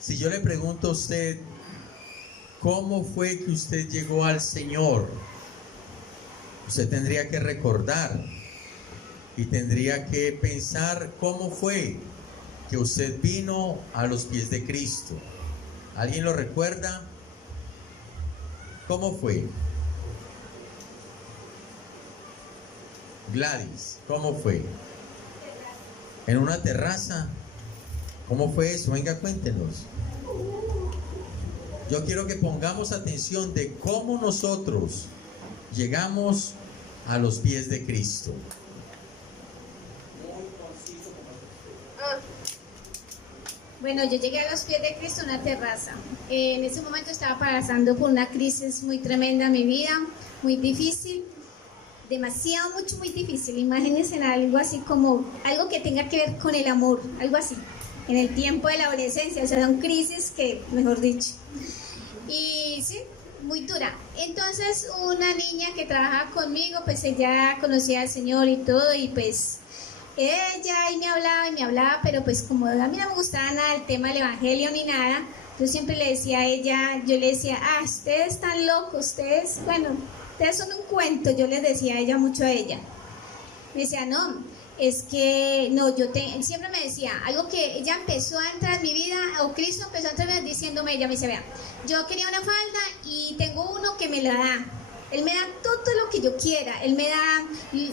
Si yo le pregunto a usted, ¿cómo fue que usted llegó al Señor? Usted tendría que recordar y tendría que pensar cómo fue que usted vino a los pies de Cristo. ¿Alguien lo recuerda? ¿Cómo fue? Gladys, ¿cómo fue? ¿En una terraza? ¿Cómo fue eso? Venga, cuéntenos. Yo quiero que pongamos atención de cómo nosotros llegamos a los pies de Cristo. Bueno, yo llegué a los pies de Cristo en una terraza. En ese momento estaba pasando por una crisis muy tremenda en mi vida, muy difícil, demasiado, muy difícil. Imagínense en algo así como algo que tenga que ver con el amor, algo así, en el tiempo de la adolescencia. O sea, son crisis que, mejor dicho. Y sí, muy dura. Entonces, una niña que trabajaba conmigo, pues ella conocía al Señor y todo, y pues ella ahí me hablaba, pero pues como a mí no me gustaba nada el tema del evangelio ni nada, yo siempre le decía a ella, yo le decía, ustedes están locos, ustedes son un cuento, yo les decía a ella mucho a ella. Me decía, no, es que, no, siempre me decía, algo que ella empezó a entrar en mi vida, o Cristo empezó a entrar diciéndome, ella me dice, vea, yo quería una falda y tengo uno que me la da. Él me da todo lo que yo quiera, él me da,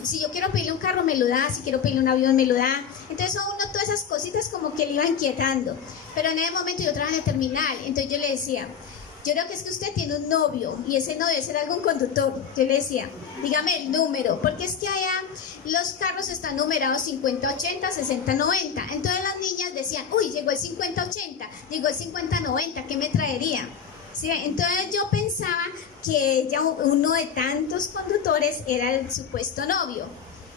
si yo quiero pedirle un carro me lo da, si quiero pedirle un avión me lo da. Entonces a uno todas esas cositas como que le iba inquietando. Pero en ese momento yo trabajaba en el terminal, entonces yo le decía, yo creo que es que usted tiene un novio y ese novio debe ser algún conductor. Yo le decía, dígame el número, porque es que allá los carros están numerados 50-80, 60-90. Entonces las niñas decían, uy, llegó el 50-80, llegó el 50-90, ¿qué me traería? ¿Sí? Entonces yo pensaba que ella, uno de tantos conductores, era el supuesto novio.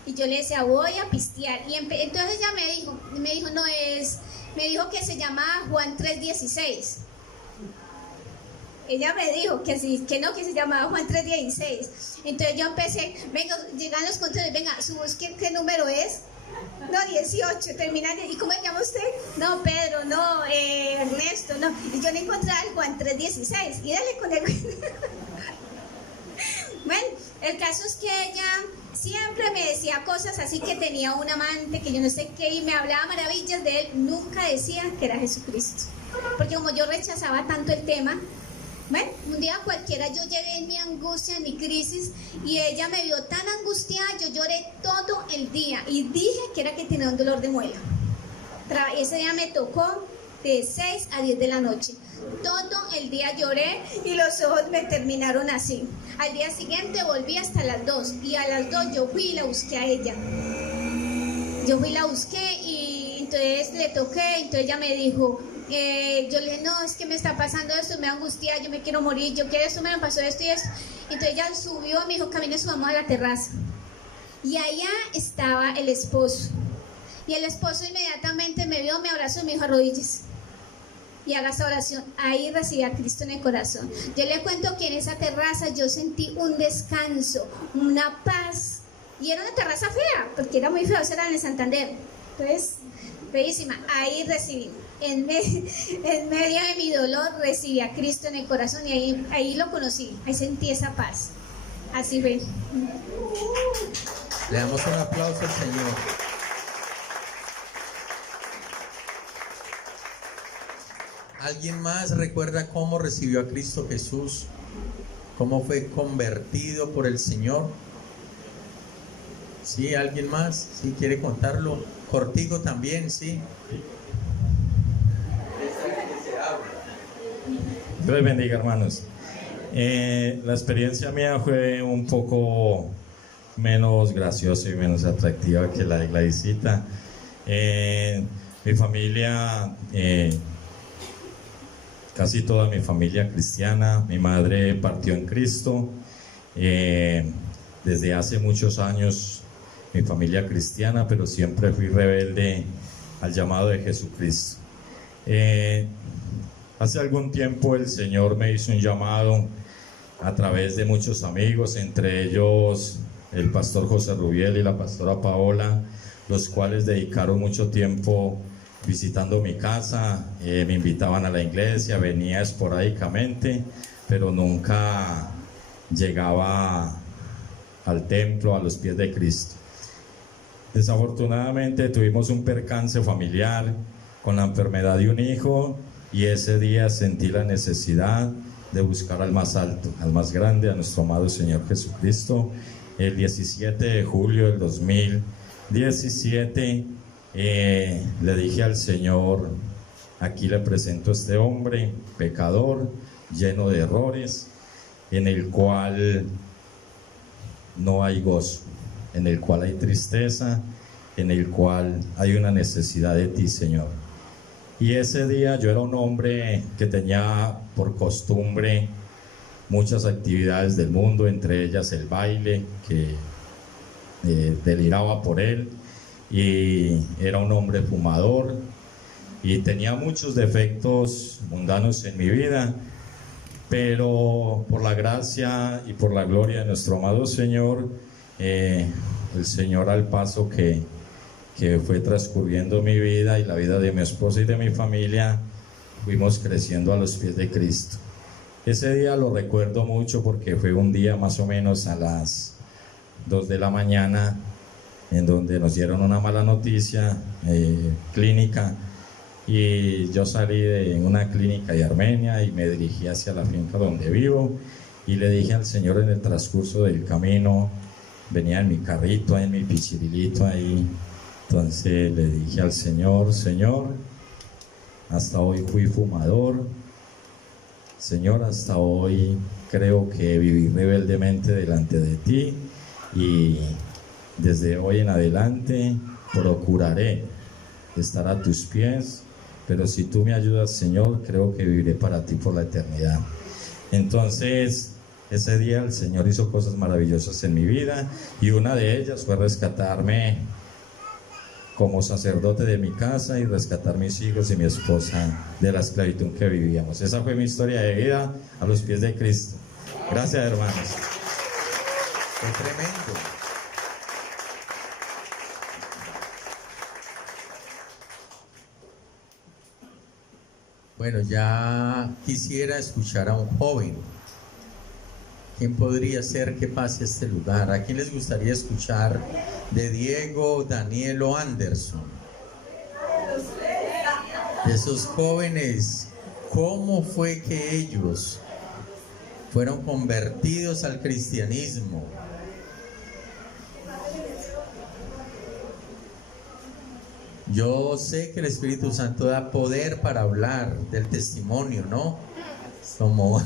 Y yo le decía, voy a pistear. Y entonces ella me dijo que se llamaba Juan 3:16. Ella me dijo que se llamaba Juan 3:16. Entonces yo empecé, venga, llegan los controles, venga, ¿qué número es? No, 18, terminan. ¿Y cómo se llama usted? No, Pedro, no, Ernesto, no. Y yo le encontraba el Juan 3:16. Y dale con el... Bueno, el caso es que ella siempre me decía cosas así, que tenía un amante, que yo no sé qué, y me hablaba maravillas de él. Nunca decía que era Jesucristo. Porque como yo rechazaba tanto el tema, bueno, un día cualquiera yo llegué en mi angustia, en mi crisis, y ella me vio tan angustiada, yo lloré todo el día y dije que era que tenía un dolor de muela. Ese día me tocó de 6 a 10 de la noche. Todo el día lloré y los ojos me terminaron así. Al día siguiente volví hasta las 2 y a las 2 yo fui y la busqué a ella. Yo fui y la busqué y entonces le toqué, entonces ella me dijo... yo le dije, no, es que me está pasando esto, me angustia, yo me quiero morir, yo quiero esto, me pasó esto y esto. Entonces ella subió, me dijo, camine, subamos a la terraza. Y allá estaba el esposo. Y el esposo inmediatamente me vio, me abrazó y me dijo, arrodíllese y haga esa oración. Ahí recibí a Cristo en el corazón. Yo le cuento que en esa terraza yo sentí un descanso, una paz. Y era una terraza fea, porque era muy fea, era en el Santander. Entonces, feísima. Ahí recibí. En medio de mi dolor recibí a Cristo en el corazón y ahí lo conocí, ahí sentí esa paz. Así fue. Le damos un aplauso al Señor. ¿Alguien más recuerda cómo recibió a Cristo Jesús? ¿Cómo fue convertido por el Señor? ¿Sí? ¿Alguien más? ¿Sí? ¿Quiere contarlo? Cortico también, ¿sí? Dios les bendiga, hermanos. La experiencia mía fue un poco menos graciosa y menos atractiva que la de Gladysita. Mi familia, casi toda mi familia cristiana. Mi madre partió en Cristo. Desde hace muchos años mi familia cristiana, pero siempre fui rebelde al llamado de Jesucristo. Hace algún tiempo el Señor me hizo un llamado a través de muchos amigos, entre ellos el pastor José Rubiel y la pastora Paola, los cuales dedicaron mucho tiempo visitando mi casa, me invitaban a la iglesia, venía esporádicamente, pero nunca llegaba al templo, a los pies de Cristo. Desafortunadamente tuvimos un percance familiar con la enfermedad de un hijo, y ese día sentí la necesidad de buscar al más alto, al más grande, a nuestro amado Señor Jesucristo. El 17 de julio del 2017 le dije al Señor: aquí le presento a este hombre pecador, lleno de errores, en el cual no hay gozo, en el cual hay tristeza, en el cual hay una necesidad de ti, Señor. Y ese día yo era un hombre que tenía por costumbre muchas actividades del mundo, entre ellas el baile, que deliraba por él, y era un hombre fumador, y tenía muchos defectos mundanos en mi vida, pero por la gracia y por la gloria de nuestro amado Señor, el Señor, al paso que fue transcurriendo mi vida y la vida de mi esposa y de mi familia, fuimos creciendo a los pies de Cristo. Ese día lo recuerdo mucho porque fue un día más o menos a las 2 de la mañana, en donde nos dieron una mala noticia clínica, y yo salí de una clínica de Armenia y me dirigí hacia la finca donde vivo, y le dije al Señor en el transcurso del camino, venía en mi carrito, en mi pichirilito ahí. Entonces le dije al Señor: Señor, hasta hoy fui fumador, Señor, hasta hoy creo que viví rebeldemente delante de ti, y desde hoy en adelante procuraré estar a tus pies, pero si tú me ayudas, Señor, creo que viviré para ti por la eternidad. Entonces, ese día el Señor hizo cosas maravillosas en mi vida, y una de ellas fue rescatarme como sacerdote de mi casa y rescatar mis hijos y mi esposa de la esclavitud que vivíamos. Esa fue mi historia de vida a los pies de Cristo. Gracias, hermanos. Qué tremendo. Bueno, ya quisiera escuchar a un joven. ¿Quién podría ser que pase a este lugar? ¿A quién les gustaría escuchar de Diego, Daniel o Anderson? De esos jóvenes, ¿cómo fue que ellos fueron convertidos al cristianismo? Yo sé que el Espíritu Santo da poder para hablar del testimonio, ¿no? Como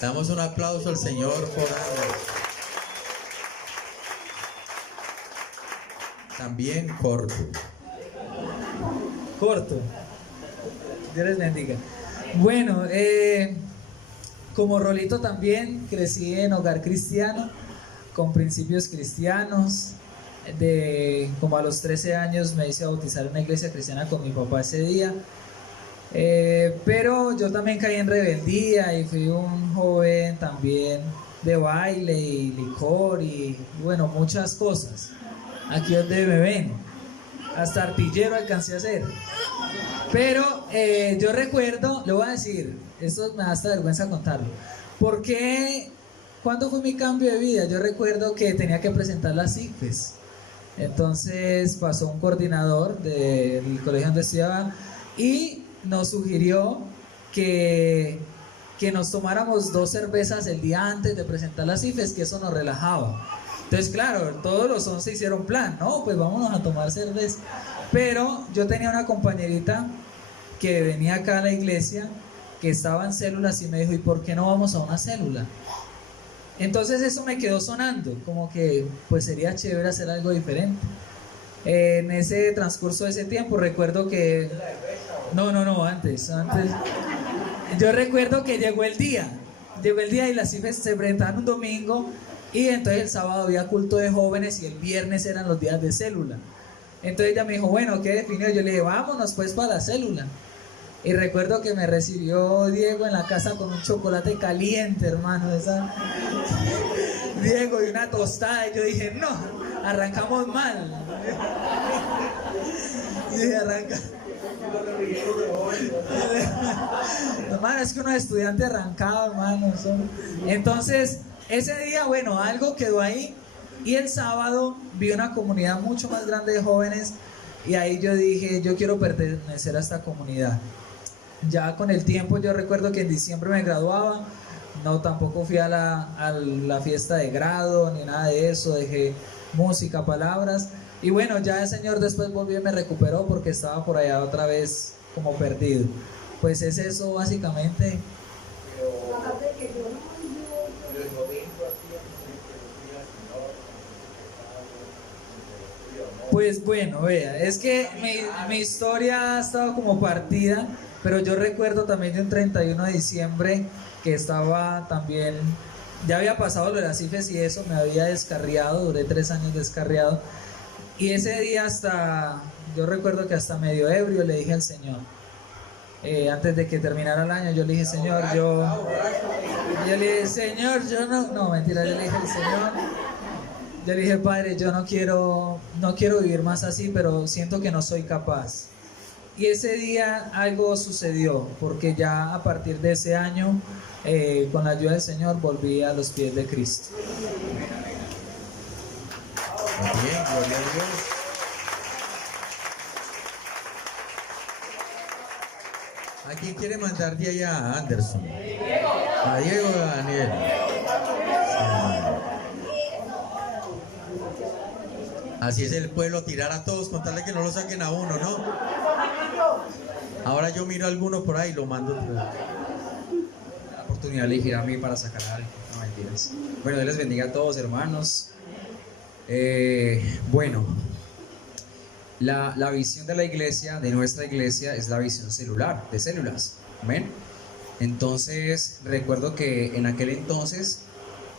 damos un aplauso al Señor por algo. También corto. Dios les bendiga. Bueno, como Rolito también crecí en hogar cristiano, con principios cristianos. Como a los 13 años me hice bautizar en una iglesia cristiana con mi papá ese día. Pero yo también caí en rebeldía y fui un joven también de baile y licor y bueno, muchas cosas. Aquí donde me ven, hasta artillero alcancé a hacer. Pero yo recuerdo, le voy a decir, esto me da hasta vergüenza contarlo, porque cuando fue mi cambio de vida, yo recuerdo que tenía que presentar las ICFES. Entonces pasó un coordinador del colegio donde estudiaba y nos sugirió que nos tomáramos 2 cervezas el día antes de presentar las IFES, que eso nos relajaba. Entonces, claro, todos los 11 hicieron plan, no, pues vámonos a tomar cerveza. Pero yo tenía una compañerita que venía acá a la iglesia, que estaba en células, y me dijo: ¿y por qué no vamos a una célula? Entonces eso me quedó sonando, como que pues sería chévere hacer algo diferente. En ese transcurso de ese tiempo recuerdo que... No, antes. Yo recuerdo que llegó el día y las IFES se presentaban un domingo, y entonces el sábado había culto de jóvenes y el viernes eran los días de célula. Entonces ella me dijo: bueno, ¿qué definió? Yo le dije: vámonos pues para la célula. Y recuerdo que me recibió Diego en la casa con un chocolate caliente, hermano, Diego, y una tostada, y yo dije: no, arrancamos mal. Y arranca. Hermano, es que uno es estudiante arrancado, hermano. Entonces, ese día, bueno, algo quedó ahí. Y el sábado vi una comunidad mucho más grande de jóvenes. Y ahí yo dije, yo quiero pertenecer a esta comunidad. Ya con el tiempo, yo recuerdo que en diciembre me graduaba. No, tampoco fui a la fiesta de grado ni nada de eso. Dejé música, palabras. Y bueno, ya el Señor después volvió y me recuperó porque estaba por allá otra vez como perdido. Pues es eso básicamente. Pues bueno, vea, es que mi historia ha estado como partida, pero yo recuerdo también de un 31 de diciembre que estaba también, ya había pasado lo de las IFES y eso, me había descarriado, duré 3 años descarriado. Y ese día yo recuerdo que hasta medio ebrio le dije al Señor, antes de que terminara el año, yo le dije, Señor, yo le dije, Señor, no, mentira, yo le dije al Señor, yo le dije, Padre, yo no quiero vivir más así, pero siento que no soy capaz. Y ese día algo sucedió, porque ya a partir de ese año, con la ayuda del Señor, volví a los pies de Cristo. Bien, gloria a Dios. ¿A quién quiere mandar de allá? A Anderson. A Diego o a Daniel. Así es el pueblo, tirar a todos, contarle que no lo saquen a uno, ¿no? Ahora yo miro a alguno por ahí y lo mando. La oportunidad de elegir a mí para sacar a alguien. No, mentiras. Bueno, Dios les bendiga a todos, hermanos. Bueno, la visión de la iglesia, de nuestra iglesia, es la visión celular, de células. ¿Amén? Entonces, recuerdo que en aquel entonces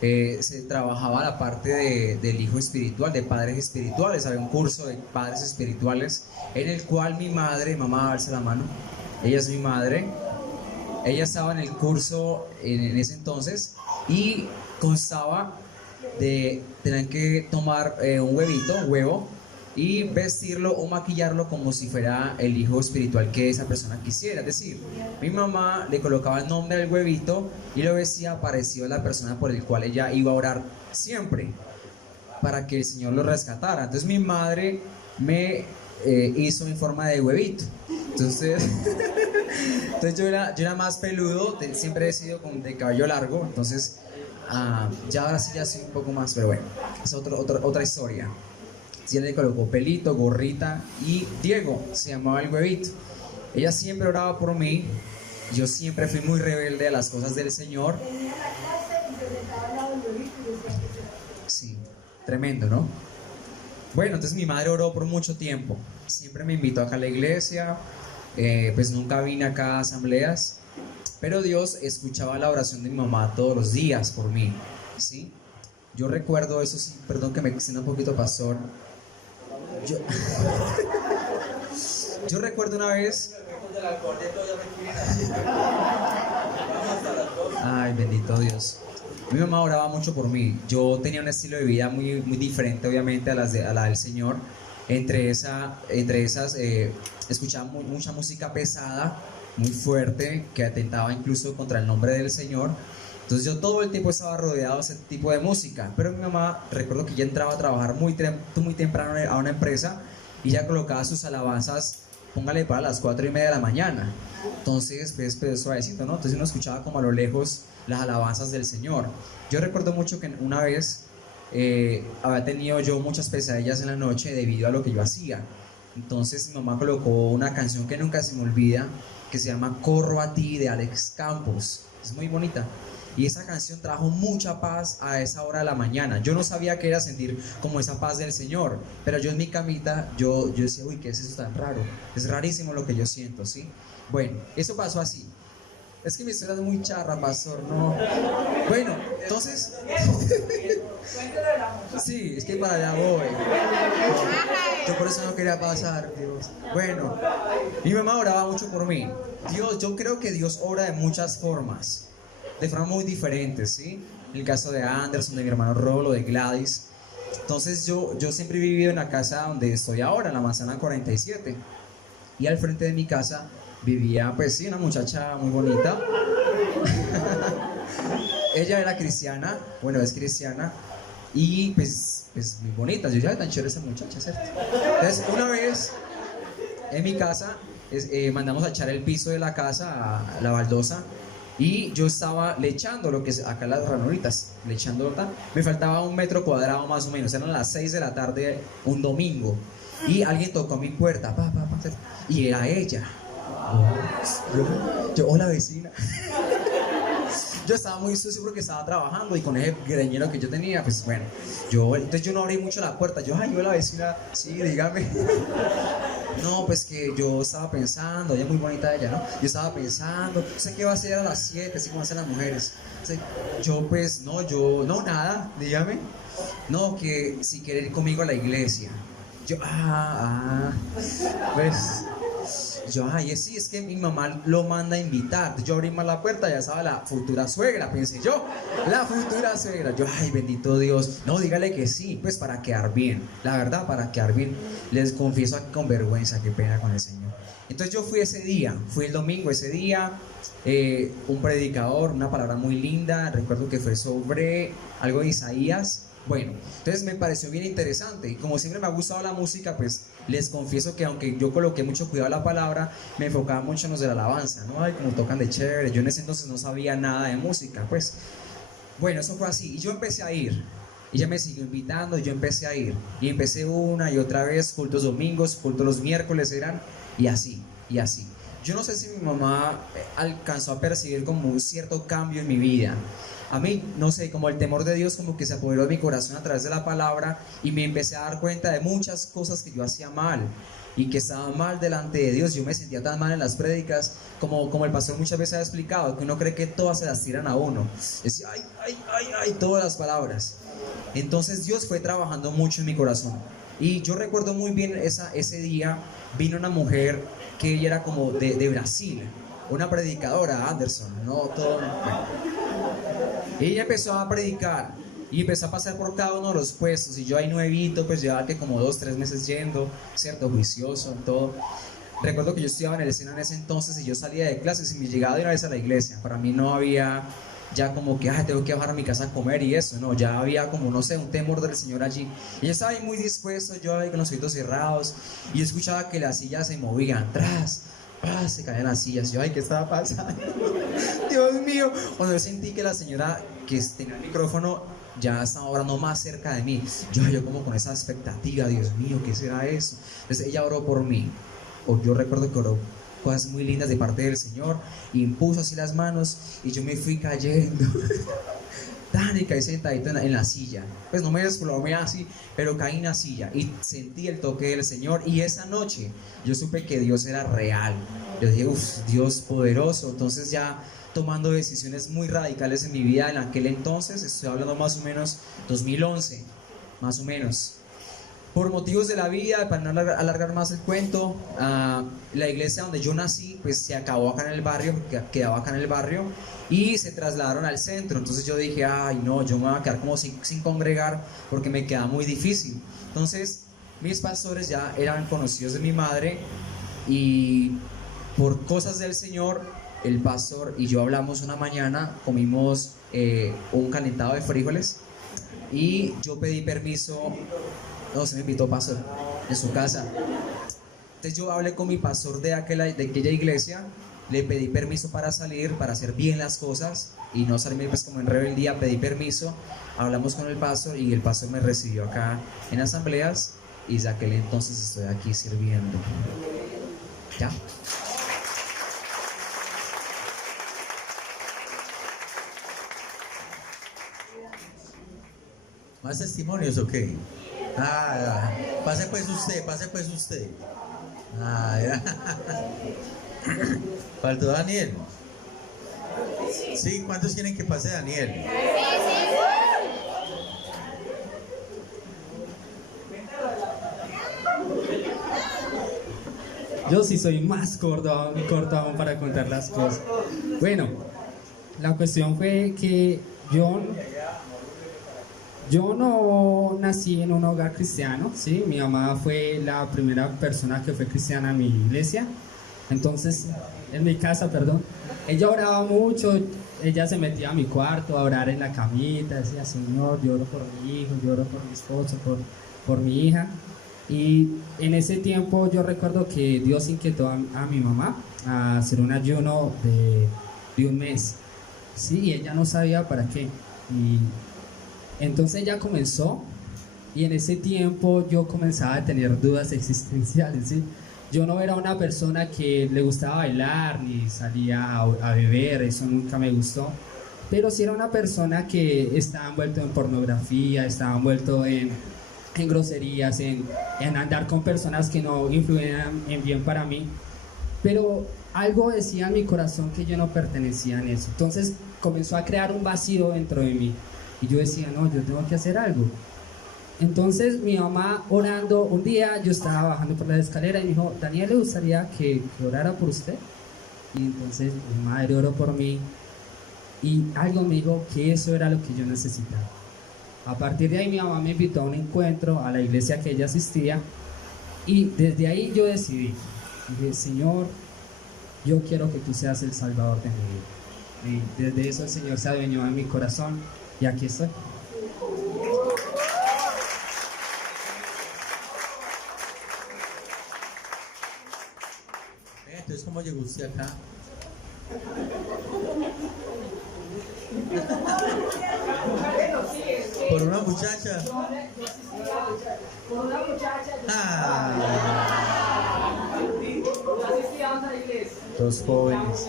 se trabajaba la parte del hijo espiritual, de padres espirituales. Había un curso de padres espirituales en el cual mi madre, mamá, alza la mano, ella es mi madre, ella estaba en el curso en ese entonces y constaba de tener que tomar un huevo, y vestirlo o maquillarlo como si fuera el hijo espiritual que esa persona quisiera. Es decir, mi mamá le colocaba el nombre del huevito y lo vestía parecido a la persona por el cual ella iba a orar siempre, para que el Señor lo rescatara. Entonces mi madre me hizo en forma de huevito. Entonces yo era más peludo, siempre he sido de cabello largo, entonces ya ahora sí ya soy un poco más, pero bueno, es otra historia. Sí, le colocó pelito, gorrita, y Diego se llamaba el huevito. Ella siempre oraba por mí. Yo siempre fui muy rebelde a las cosas del Señor. Sí, tremendo, ¿no? Bueno, entonces mi madre oró por mucho tiempo. Siempre me invitó acá a la iglesia. Pues nunca vine acá a asambleas. Pero Dios escuchaba la oración de mi mamá todos los días por mí, ¿sí? Yo recuerdo, eso sí, perdón que me extienda un poquito, pastor. Yo recuerdo una vez. Ay, bendito Dios. Mi mamá oraba mucho por mí. Yo tenía un estilo de vida muy, muy diferente, obviamente, a la del Señor. Entre esas, escuchaba mucha música pesada, muy fuerte, que atentaba incluso contra el nombre del Señor. Entonces yo todo el tiempo estaba rodeado de ese tipo de música. Pero mi mamá, recuerdo que ya entraba a trabajar muy temprano a una empresa y ya colocaba sus alabanzas, póngale para las 4:30 de la mañana. Entonces, pues suavecito, ¿no? Entonces uno escuchaba como a lo lejos las alabanzas del Señor. Yo recuerdo mucho que una vez había tenido yo muchas pesadillas en la noche debido a lo que yo hacía. Entonces mi mamá colocó una canción que nunca se me olvida, que se llama Corro a ti, de Alex Campos. Es muy bonita. Y esa canción trajo mucha paz a esa hora de la mañana. Yo no sabía qué era sentir como esa paz del Señor, pero yo en mi camita, yo decía, uy, ¿qué es eso tan raro? Es rarísimo lo que yo siento, ¿sí? Bueno, eso pasó así. Es que mi historia es muy charra, pastor, no. Bueno, entonces... Sí, es que para allá voy. Yo por eso no quería pasar, Dios. Bueno, mi mamá oraba mucho por mí. Yo creo que Dios ora de muchas formas, de formas muy diferentes, ¿sí? En el caso de Anderson, de mi hermano Rolo, de Gladys. Entonces yo siempre he vivido en la casa donde estoy ahora, en la manzana 47. y al frente de mi casa vivía, pues sí, una muchacha muy bonita. Ella era cristiana, bueno, es cristiana, y pues muy bonita. Yo ya tan chévere esa muchacha, ¿cierto? Entonces, una vez en mi casa, mandamos a echar el piso de la casa, a la baldosa, y yo estaba lechando lo que es acá las ranuritas, lechando, me faltaba 1 metro cuadrado más o menos, eran las 6 de la tarde un domingo, y alguien tocó mi puerta, y era ella. Yo, hola vecina. Yo estaba muy sucio porque estaba trabajando y con ese greñero que yo tenía, pues bueno, entonces yo no abrí mucho la puerta. Yo, ay, hola vecina, sí, dígame. No, pues que yo estaba pensando, ella es muy bonita ella, ¿no? Yo estaba pensando, sé qué va a ser a las 7, así como hacen las mujeres. Yo pues, no, nada, dígame. No, que si quiere ir conmigo a la iglesia. Yo, pues... Yo, ay, sí, es que mi mamá lo manda a invitar. Yo abrí más la puerta, ya estaba la futura suegra, pensé yo, la futura suegra. Yo, ay, bendito Dios. No, dígale que sí, pues para quedar bien. La verdad, para quedar bien. Les confieso aquí con vergüenza, qué pena con el Señor. Entonces yo fui ese día, fui el domingo ese día, un predicador, una palabra muy linda. Recuerdo que fue sobre algo de Isaías. Bueno, entonces me pareció bien interesante y como siempre me ha gustado la música, pues les confieso que aunque yo coloqué mucho cuidado a la palabra, me enfocaba mucho en los de la alabanza, ¿no? Ay, como tocan de chévere, yo en ese entonces no sabía nada de música, pues. Bueno, eso fue así y yo empecé a ir. Ella me siguió invitando y yo empecé a ir. Y empecé una y otra vez, cultos domingos, cultos los miércoles eran, y así, y así. Yo no sé si mi mamá alcanzó a percibir como un cierto cambio en mi vida. A mí, no sé, como el temor de Dios como que se apoderó de mi corazón a través de la palabra y me empecé a dar cuenta de muchas cosas que yo hacía mal y que estaba mal delante de Dios. Yo me sentía tan mal en las prédicas, como el pastor muchas veces ha explicado, que uno cree que todas se las tiran a uno. Decía, ay, todas las palabras. Entonces Dios fue trabajando mucho en mi corazón. Y yo recuerdo muy bien ese día, vino una mujer que ella era como de Brasil, una predicadora, Anderson, no todo... Bueno. Ella empezó a predicar y empezó a pasar por cada uno de los puestos y yo ahí nuevito, pues llevaba que como 2-3 meses yendo, cierto, juicioso, todo. Recuerdo que yo estudiaba en el SENA en ese entonces y yo salía de clases y me llegaba de una vez a la iglesia. Para mí no había ya como que, tengo que bajar a mi casa a comer y eso, no, ya había como, no sé, un temor del Señor allí. Y yo estaba ahí muy dispuesto, yo ahí con los oídos cerrados y yo escuchaba que las sillas se movían atrás. Se caían las sillas. Yo, ay, ¿qué estaba pasando? Dios mío. Cuando yo sentí que la señora que tenía el micrófono ya estaba orando más cerca de mí, yo como con esa expectativa, Dios mío, ¿qué será eso? Entonces ella oró por mí. Yo recuerdo que oró cosas muy lindas de parte del Señor, impuso así las manos y yo me fui cayendo. Y caí sentadito en la silla. Pues no me desplomé así, pero caí en la silla y sentí el toque del Señor. Y esa noche yo supe que Dios era real. Yo dije, Dios poderoso. Entonces ya tomando decisiones muy radicales en mi vida en aquel entonces, estoy hablando más o menos 2011, más o menos. Por motivos de la vida, para no alargar más el cuento, la iglesia donde yo nací, pues se acabó acá en el barrio, quedaba acá en el barrio, y se trasladaron al centro. Entonces yo dije, ay no, yo me voy a quedar como sin congregar, porque me queda muy difícil. Entonces, mis pastores ya eran conocidos de mi madre, y por cosas del Señor, el pastor y yo hablamos una mañana, comimos un calentado de frijoles, y yo pedí permiso. No, se me invitó pastor en su casa. Entonces yo hablé con mi pastor de aquella iglesia, le pedí permiso para salir, para hacer bien las cosas y no salirme pues como en rebeldía. Pedí permiso, hablamos con el pastor y el pastor me recibió acá en asambleas y desde aquel entonces estoy aquí sirviendo. ¿Ya? ¿Más testimonios o qué? Pase pues usted. Ya. Faltó Daniel. Sí, ¿cuántos quieren que pase Daniel? Yo sí soy más corto aún para contar las cosas. Bueno, la cuestión fue que Yo no nací en un hogar cristiano, ¿sí? Mi mamá fue la primera persona que fue cristiana en mi iglesia. Entonces, en mi casa, perdón. Ella oraba mucho, ella se metía a mi cuarto a orar en la camita, decía, Señor, lloro por mi hijo, lloro por mi esposo, por mi hija. Y en ese tiempo yo recuerdo que Dios inquietó a mi mamá a hacer un ayuno de un mes. Sí, y ella no sabía para qué. Y entonces ella comenzó, y en ese tiempo yo comenzaba a tener dudas existenciales, ¿sí? Yo no era una persona que le gustaba bailar ni salía a beber, eso nunca me gustó. Pero sí era una persona que estaba envuelto en pornografía, estaba envuelto en groserías, en andar con personas que no influían en bien para mí. Pero algo decía en mi corazón que yo no pertenecía en eso. Entonces comenzó a crear un vacío dentro de mí. Y yo decía, no, yo tengo que hacer algo. Entonces mi mamá orando, un día yo estaba bajando por la escalera y me dijo, Daniel, ¿le gustaría que orara por usted? Y entonces mi madre oró por mí y algo me dijo que eso era lo que yo necesitaba. A partir de ahí mi mamá me invitó a un encuentro a la iglesia que ella asistía y desde ahí yo decidí, dije, Señor, yo quiero que tú seas el Salvador de mi vida. Y desde eso el Señor se adueñó en mi corazón y aquí estoy. Entonces, ¿cómo llegó usted acá? ¿Por una muchacha? Por una muchacha. Ah, Yo asistía a una iglesia. dos jóvenes.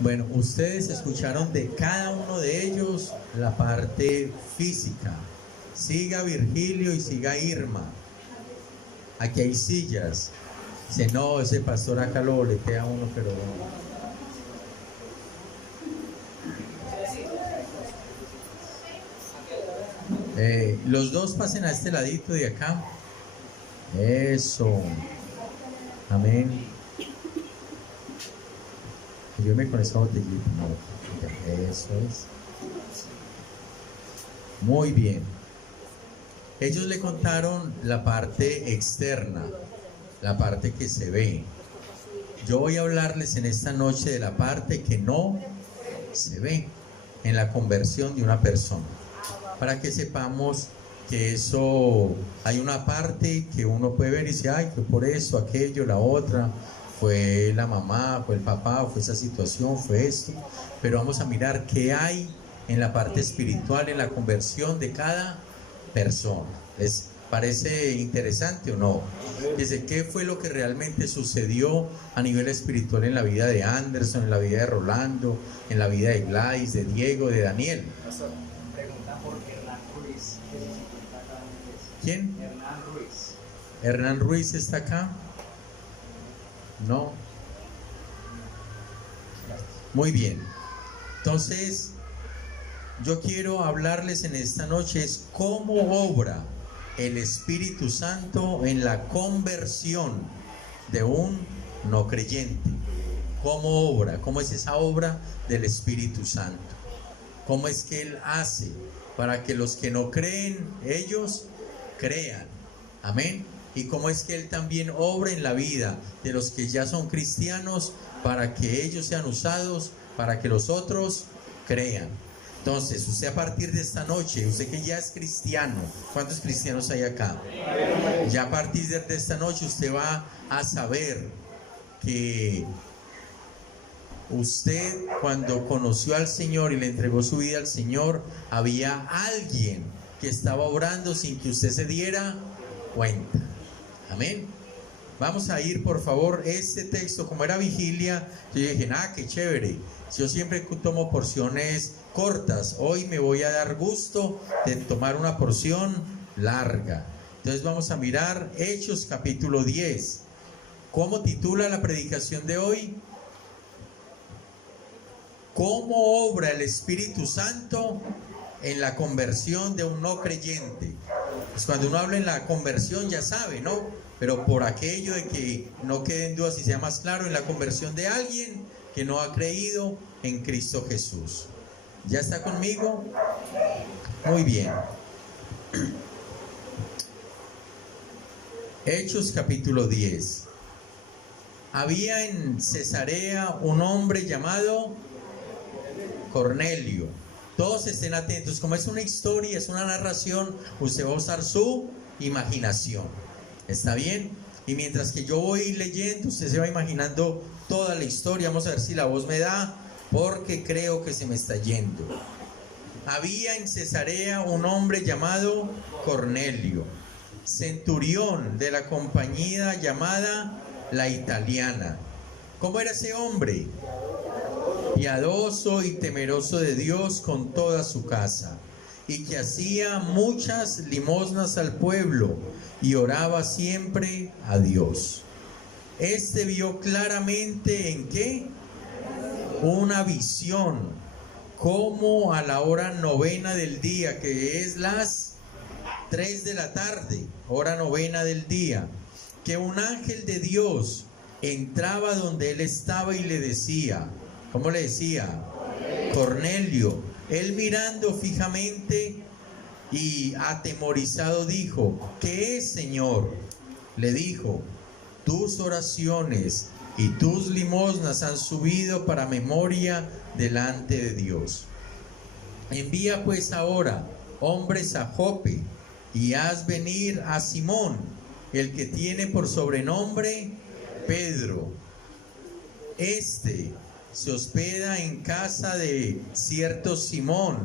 Bueno, ustedes escucharon de cada uno de ellos la parte física. Siga Virgilio y siga Irma. Aquí hay sillas. Dice, no, ese pastor acá lo boletea a uno, pero no. Los dos pasen a este ladito de acá. Eso. Amén. Ayúdeme con esa botellita. No, eso es. Muy bien. Ellos le contaron la parte externa, la parte que se ve. Yo voy a hablarles en esta noche de la parte que no se ve en la conversión de una persona, para que sepamos que eso, hay una parte que uno puede ver y dice, ay, que por eso, aquello, la otra, fue la mamá, fue el papá, fue esa situación, fue esto, pero vamos a mirar qué hay en la parte espiritual, en la conversión de cada persona. ¿Les parece interesante o no? Dice, ¿qué fue lo que realmente sucedió a nivel espiritual en la vida de Anderson, en la vida de Rolando, en la vida de Gladys, de Diego, de Daniel? Pregunta por Hernán Ruiz. ¿Quién? Hernán Ruiz. ¿Hernán Ruiz está acá? No. Muy bien. Entonces, yo quiero hablarles en esta noche es cómo obra el Espíritu Santo en la conversión de un no creyente. ¿Cómo obra? ¿Cómo es esa obra del Espíritu Santo? ¿Cómo es que Él hace para que los que no creen, ellos crean? Amén. Y cómo es que Él también obra en la vida de los que ya son cristianos para que ellos sean usados, para que los otros crean. Entonces, usted a partir de esta noche, usted que ya es cristiano, ¿cuántos cristianos hay acá? Ya a partir de esta noche usted va a saber que usted cuando conoció al Señor y le entregó su vida al Señor, había alguien que estaba obrando sin que usted se diera cuenta. Amén. Vamos a ir, por favor, este texto, como era vigilia, yo dije, qué chévere. Yo siempre tomo porciones cortas. Hoy me voy a dar gusto de tomar una porción larga. Entonces vamos a mirar Hechos capítulo 10. ¿Cómo titula la predicación de hoy? ¿Cómo obra el Espíritu Santo en la conversión de un no creyente? Pues cuando uno habla en la conversión ya sabe, ¿no? pero por aquello de que no queden dudas y sea más claro en la conversión de alguien que no ha creído en Cristo Jesús. ¿Ya está conmigo? Muy bien. Hechos capítulo 10. Había en Cesarea un hombre llamado Cornelio. Todos estén atentos, como es una historia, es una narración, usted va a usar su imaginación. ¿Está bien? Y mientras que yo voy leyendo, usted se va imaginando toda la historia. Vamos a ver si la voz me da, porque creo que se me está yendo. Había en Cesarea un hombre llamado Cornelio, centurión de la compañía llamada La Italiana. ¿Cómo era ese hombre? Piadoso y temeroso de Dios con toda su casa, y que hacía muchas limosnas al pueblo y oraba siempre a Dios. Este vio claramente ¿en qué? Una visión, como a la hora novena del día, que es las 3 de la tarde, hora novena del día, que un ángel de Dios entraba donde él estaba y le decía, ¿cómo le decía? Cornelio. Él mirando fijamente y atemorizado dijo, ¿qué es, Señor? Le dijo, tus oraciones y tus limosnas han subido para memoria delante de Dios. Envía pues ahora hombres a Jope y haz venir a Simón, el que tiene por sobrenombre Pedro. Este se hospeda en casa de cierto Simón,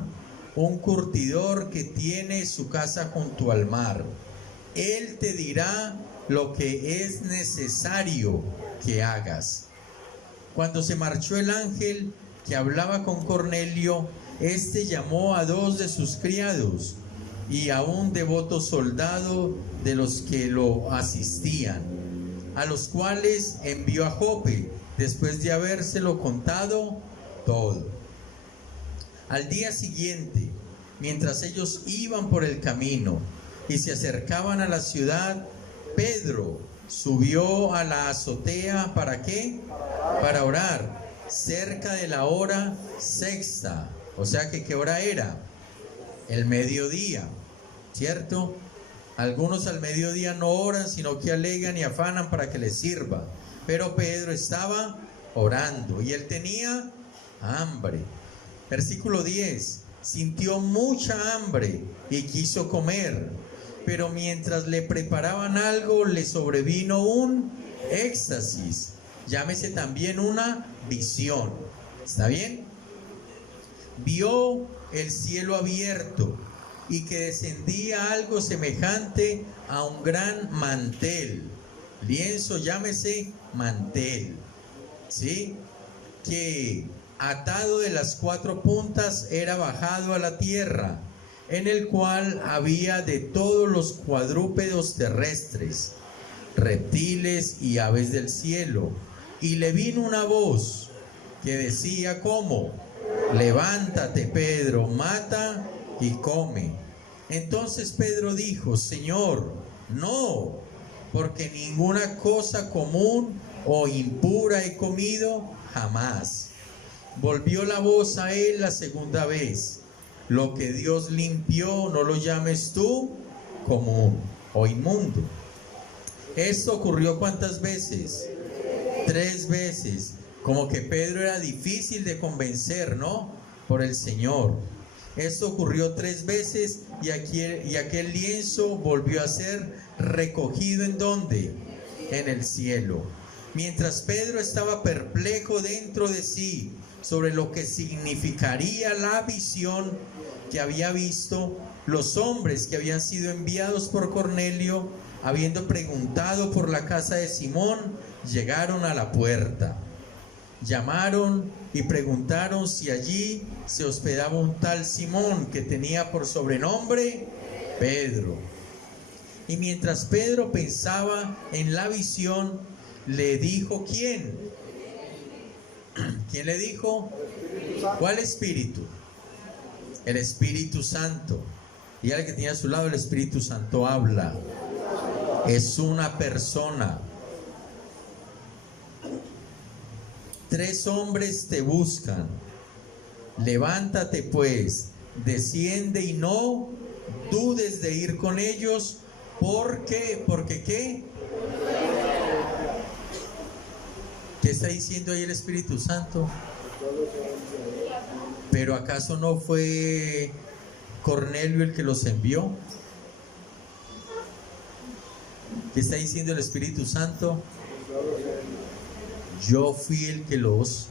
un curtidor que tiene su casa junto al mar. Él te dirá lo que es necesario que hagas. Cuando se marchó el ángel que hablaba con Cornelio, este llamó a 2 de sus criados y a un devoto soldado de los que lo asistían, a los cuales envió a Jope, después de habérselo contado todo. Al día siguiente, mientras ellos iban por el camino y se acercaban a la ciudad, Pedro subió a la azotea, ¿para qué? Para orar, cerca de la hora sexta. O sea que, ¿qué hora era? El mediodía, ¿cierto? Algunos al mediodía no oran, sino que alegan y afanan para que les sirva. Pero Pedro estaba orando y él tenía hambre. Versículo 10. Sintió mucha hambre y quiso comer, pero mientras le preparaban algo, le sobrevino un éxtasis. Llámese también una visión. ¿Está bien? Vio el cielo abierto y que descendía algo semejante a un gran mantel. Lienzo, llámese mantel, ¿sí? Que atado de las 4 puntas era bajado a la tierra, en el cual había de todos los cuadrúpedos terrestres, reptiles y aves del cielo. Y le vino una voz que decía, ¿cómo? Levántate, Pedro, mata y come. Entonces Pedro dijo, Señor, no, porque ninguna cosa común o impura he comido jamás. Volvió la voz a él la segunda vez. Lo que Dios limpió, no lo llames tú común o inmundo. Esto ocurrió ¿cuántas veces? 3 veces. Como que Pedro era difícil de convencer, ¿no? Por el Señor. Esto ocurrió 3 veces y aquel lienzo volvió a ser recogido ¿en dónde? En el cielo. Mientras Pedro estaba perplejo dentro de sí sobre lo que significaría la visión que había visto, los hombres que habían sido enviados por Cornelio, habiendo preguntado por la casa de Simón, llegaron a la puerta. Llamaron y preguntaron si allí se hospedaba un tal Simón que tenía por sobrenombre Pedro. Y mientras Pedro pensaba en la visión, le dijo ¿quién? ¿Quién le dijo? ¿Cuál espíritu? El Espíritu Santo. Y al que tenía a su lado, el Espíritu Santo habla. es una persona. 3 hombres te buscan. Levántate pues, desciende y no dudes de ir con ellos, porque ¿qué? ¿Qué está diciendo ahí el Espíritu Santo? ¿Pero acaso no fue Cornelio el que los envió? ¿Qué está diciendo el Espíritu Santo? Yo fui el que los...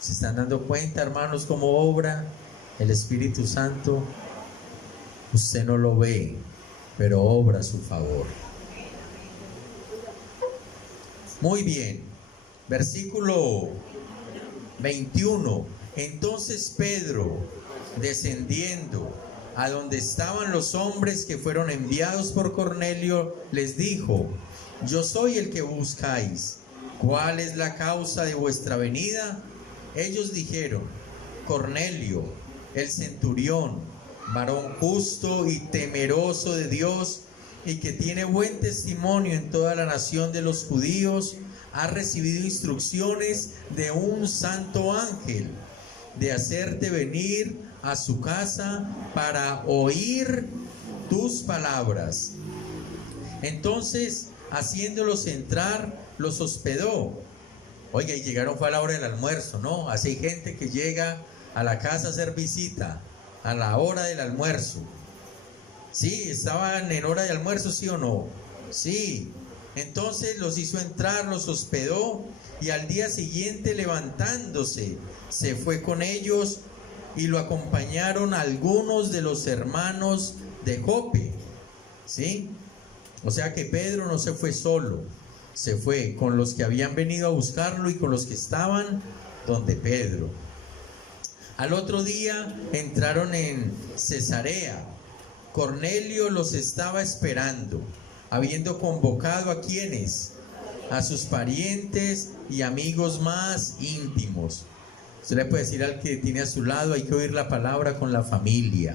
¿Se están dando cuenta, hermanos, cómo obra el Espíritu Santo? Usted no lo ve, pero obra a su favor. Muy bien. Versículo 21. Entonces Pedro, descendiendo a donde estaban los hombres que fueron enviados por Cornelio, les dijo: yo soy el que buscáis. ¿Cuál es la causa de vuestra venida? Ellos dijeron: Cornelio, el centurión, varón justo y temeroso de Dios, y que tiene buen testimonio en toda la nación de los judíos, ha recibido instrucciones de un santo ángel de hacerte venir a su casa para oír tus palabras. Entonces, haciéndolos entrar, los hospedó. Oiga, y llegaron, fue a la hora del almuerzo, ¿no? Así hay gente que llega a la casa a hacer visita a la hora del almuerzo. Sí, estaban en hora de almuerzo, ¿sí o no? Sí. Entonces los hizo entrar, los hospedó, y al día siguiente, levantándose, se fue con ellos, y lo acompañaron algunos de los hermanos de Jope. ¿Sí? O sea que Pedro no se fue solo, se fue con los que habían venido a buscarlo y con los que estaban donde Pedro. Al otro día entraron en Cesarea. Cornelio los estaba esperando, habiendo convocado a quienes, a sus parientes y amigos más íntimos. Usted le puede decir al que tiene a su lado: hay que oír la palabra con la familia,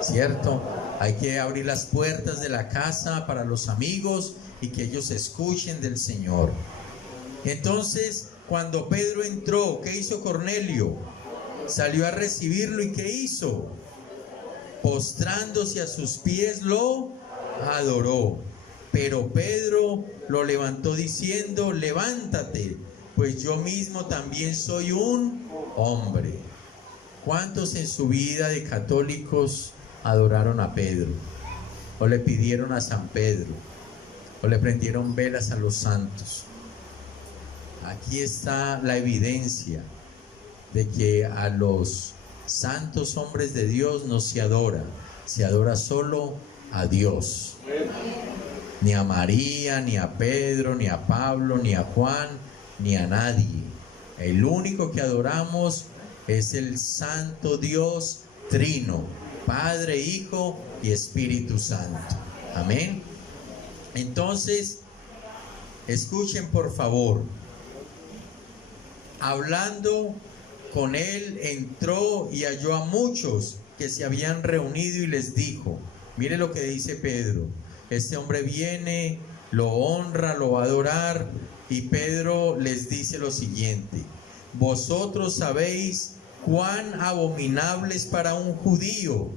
¿cierto? Hay que abrir las puertas de la casa para los amigos y que ellos escuchen del Señor. Entonces, cuando Pedro entró, ¿qué hizo Cornelio? Salió a recibirlo, ¿y qué hizo? Postrándose a sus pies, lo adoró. Pero Pedro lo levantó diciendo: levántate, pues yo mismo también soy un hombre. ¿Cuántos en su vida de católicos adoraron a Pedro? ¿O le pidieron a San Pedro? ¿O le prendieron velas a los santos? Aquí está la evidencia de que a los santos hombres de Dios no se adora solo a Dios. Ni a María, ni a Pedro, ni a Pablo, ni a Juan, ni a nadie. El único que adoramos es el santo Dios trino, Padre, Hijo y Espíritu Santo. Amén. Entonces, escuchen por favor. Hablando con él, entró y halló a muchos que se habían reunido y les dijo: mire lo que dice Pedro. Este hombre viene, lo honra, lo va a adorar, y Pedro les dice lo siguiente: vosotros sabéis cuán abominable es para un judío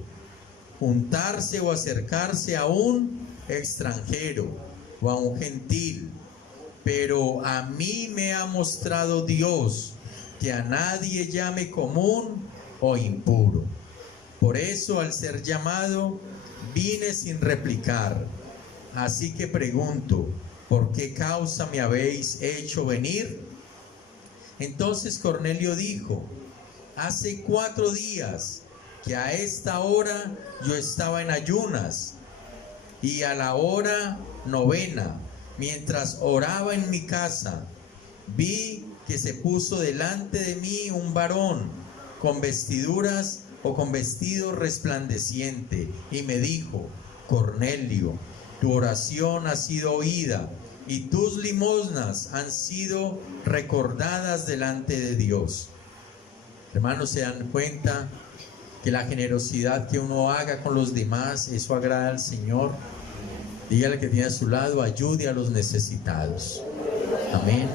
juntarse o acercarse a un extranjero o a un gentil, pero a mí me ha mostrado Dios que a nadie llame común o impuro. Por eso, al ser llamado, vine sin replicar. Así que pregunto: ¿por qué causa me habéis hecho venir? Entonces Cornelio dijo: hace 4 días que a esta hora yo estaba en ayunas, y a la hora 9, mientras oraba en mi casa, vi que se puso delante de mí un varón con vestiduras o con vestido resplandeciente, y me dijo: Cornelio, tu oración ha sido oída, y tus limosnas han sido recordadas delante de Dios. Hermanos, se dan cuenta que la generosidad que uno haga con los demás, eso agrada al Señor. Dígale que tiene a su lado, ayude a los necesitados. Amén.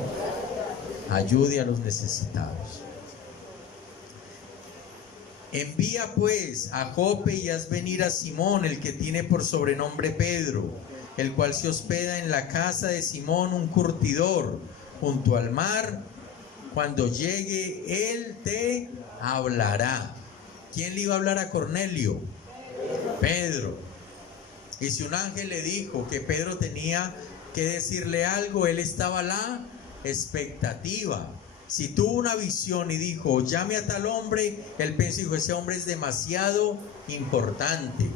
Ayude a los necesitados. Envía pues a Jope y haz venir a Simón, el que tiene por sobrenombre Pedro, el cual se hospeda en la casa de Simón, un curtidor, junto al mar. Cuando llegue, él te hablará. ¿Quién le iba a hablar a Cornelio? Pedro. Y si un ángel le dijo que Pedro tenía que decirle algo, él estaba a la expectativa. Si tuvo una visión y dijo, llame a tal hombre, él pensó, dijo, ese hombre es demasiado importante.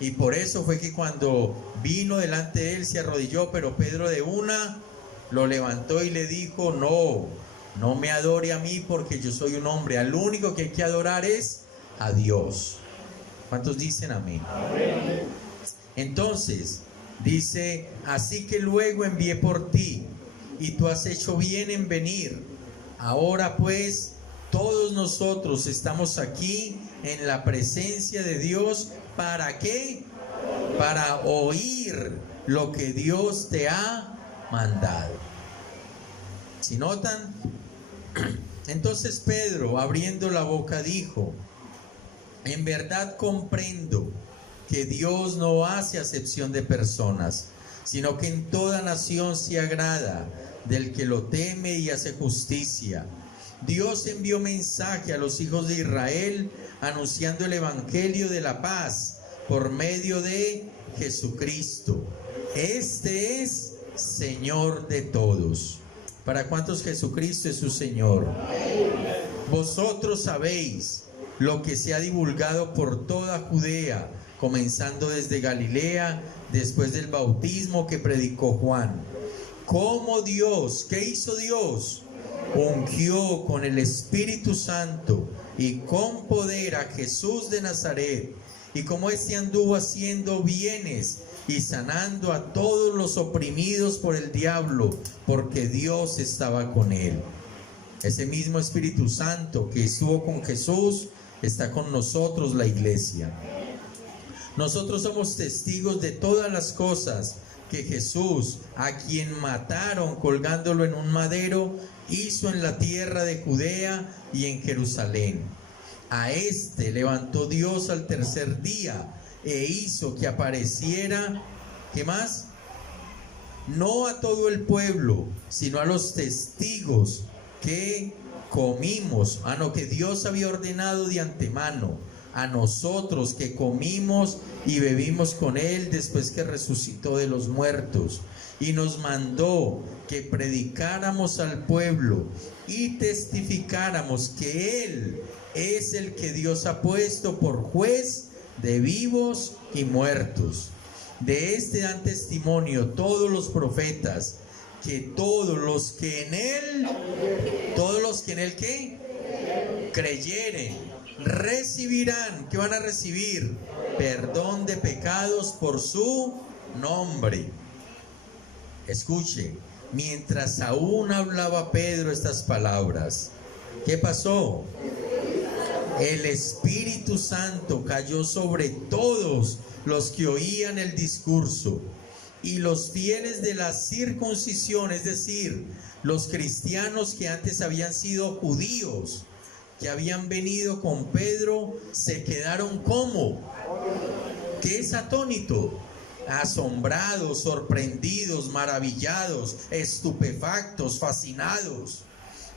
Y por eso fue que cuando vino delante de él se arrodilló, pero Pedro de una lo levantó y le dijo, no me adore a mí porque yo soy un hombre. Al único que hay que adorar es a Dios. ¿Cuántos dicen amén? Amén. Entonces, dice, así que luego envié por ti y tú has hecho bien en venir. Ahora pues, todos nosotros estamos aquí en la presencia de Dios. ¿Para qué? Para oír lo que Dios te ha mandado. ¿Sí notan? Entonces Pedro, abriendo la boca, dijo, en verdad comprendo que Dios no hace acepción de personas, sino que en toda nación se agrada del que lo teme y hace justicia. Dios envió mensaje a los hijos de Israel anunciando el evangelio de la paz por medio de Jesucristo. Este es Señor de todos. ¿Para cuántos Jesucristo es su Señor? Vosotros sabéis lo que se ha divulgado por toda Judea, comenzando desde Galilea, después del bautismo que predicó Juan. Cómo Dios, ¿qué hizo Dios? Ungió con el Espíritu Santo y con poder a Jesús de Nazaret, y como éste anduvo haciendo bienes y sanando a todos los oprimidos por el diablo, porque Dios estaba con él. Ese mismo Espíritu Santo que estuvo con Jesús está con nosotros, la iglesia. Nosotros somos testigos de todas las cosas que Jesús, a quien mataron colgándolo en un madero, hizo en la tierra de Judea y en Jerusalén. A este levantó Dios al tercer día e hizo que apareciera, ¿qué más? No a todo el pueblo, sino a los testigos que comimos, que Dios había ordenado de antemano, a nosotros que comimos y bebimos con él después que resucitó de los muertos, y nos mandó que predicáramos al pueblo y testificáramos que él es el que Dios ha puesto por juez de vivos y muertos. De este dan testimonio todos los profetas, que todos los que en él ¿qué? Creyeren, recibirán, ¿qué van a recibir? Perdón de pecados por su nombre. Escuche, mientras aún hablaba Pedro estas palabras, ¿qué pasó? El Espíritu Santo cayó sobre todos los que oían el discurso, y los fieles de la circuncisión, es decir, los cristianos que antes habían sido judíos, que habían venido con Pedro, se quedaron ¿cómo? ¿Qué es atónito? Asombrados, sorprendidos, maravillados, estupefactos, fascinados,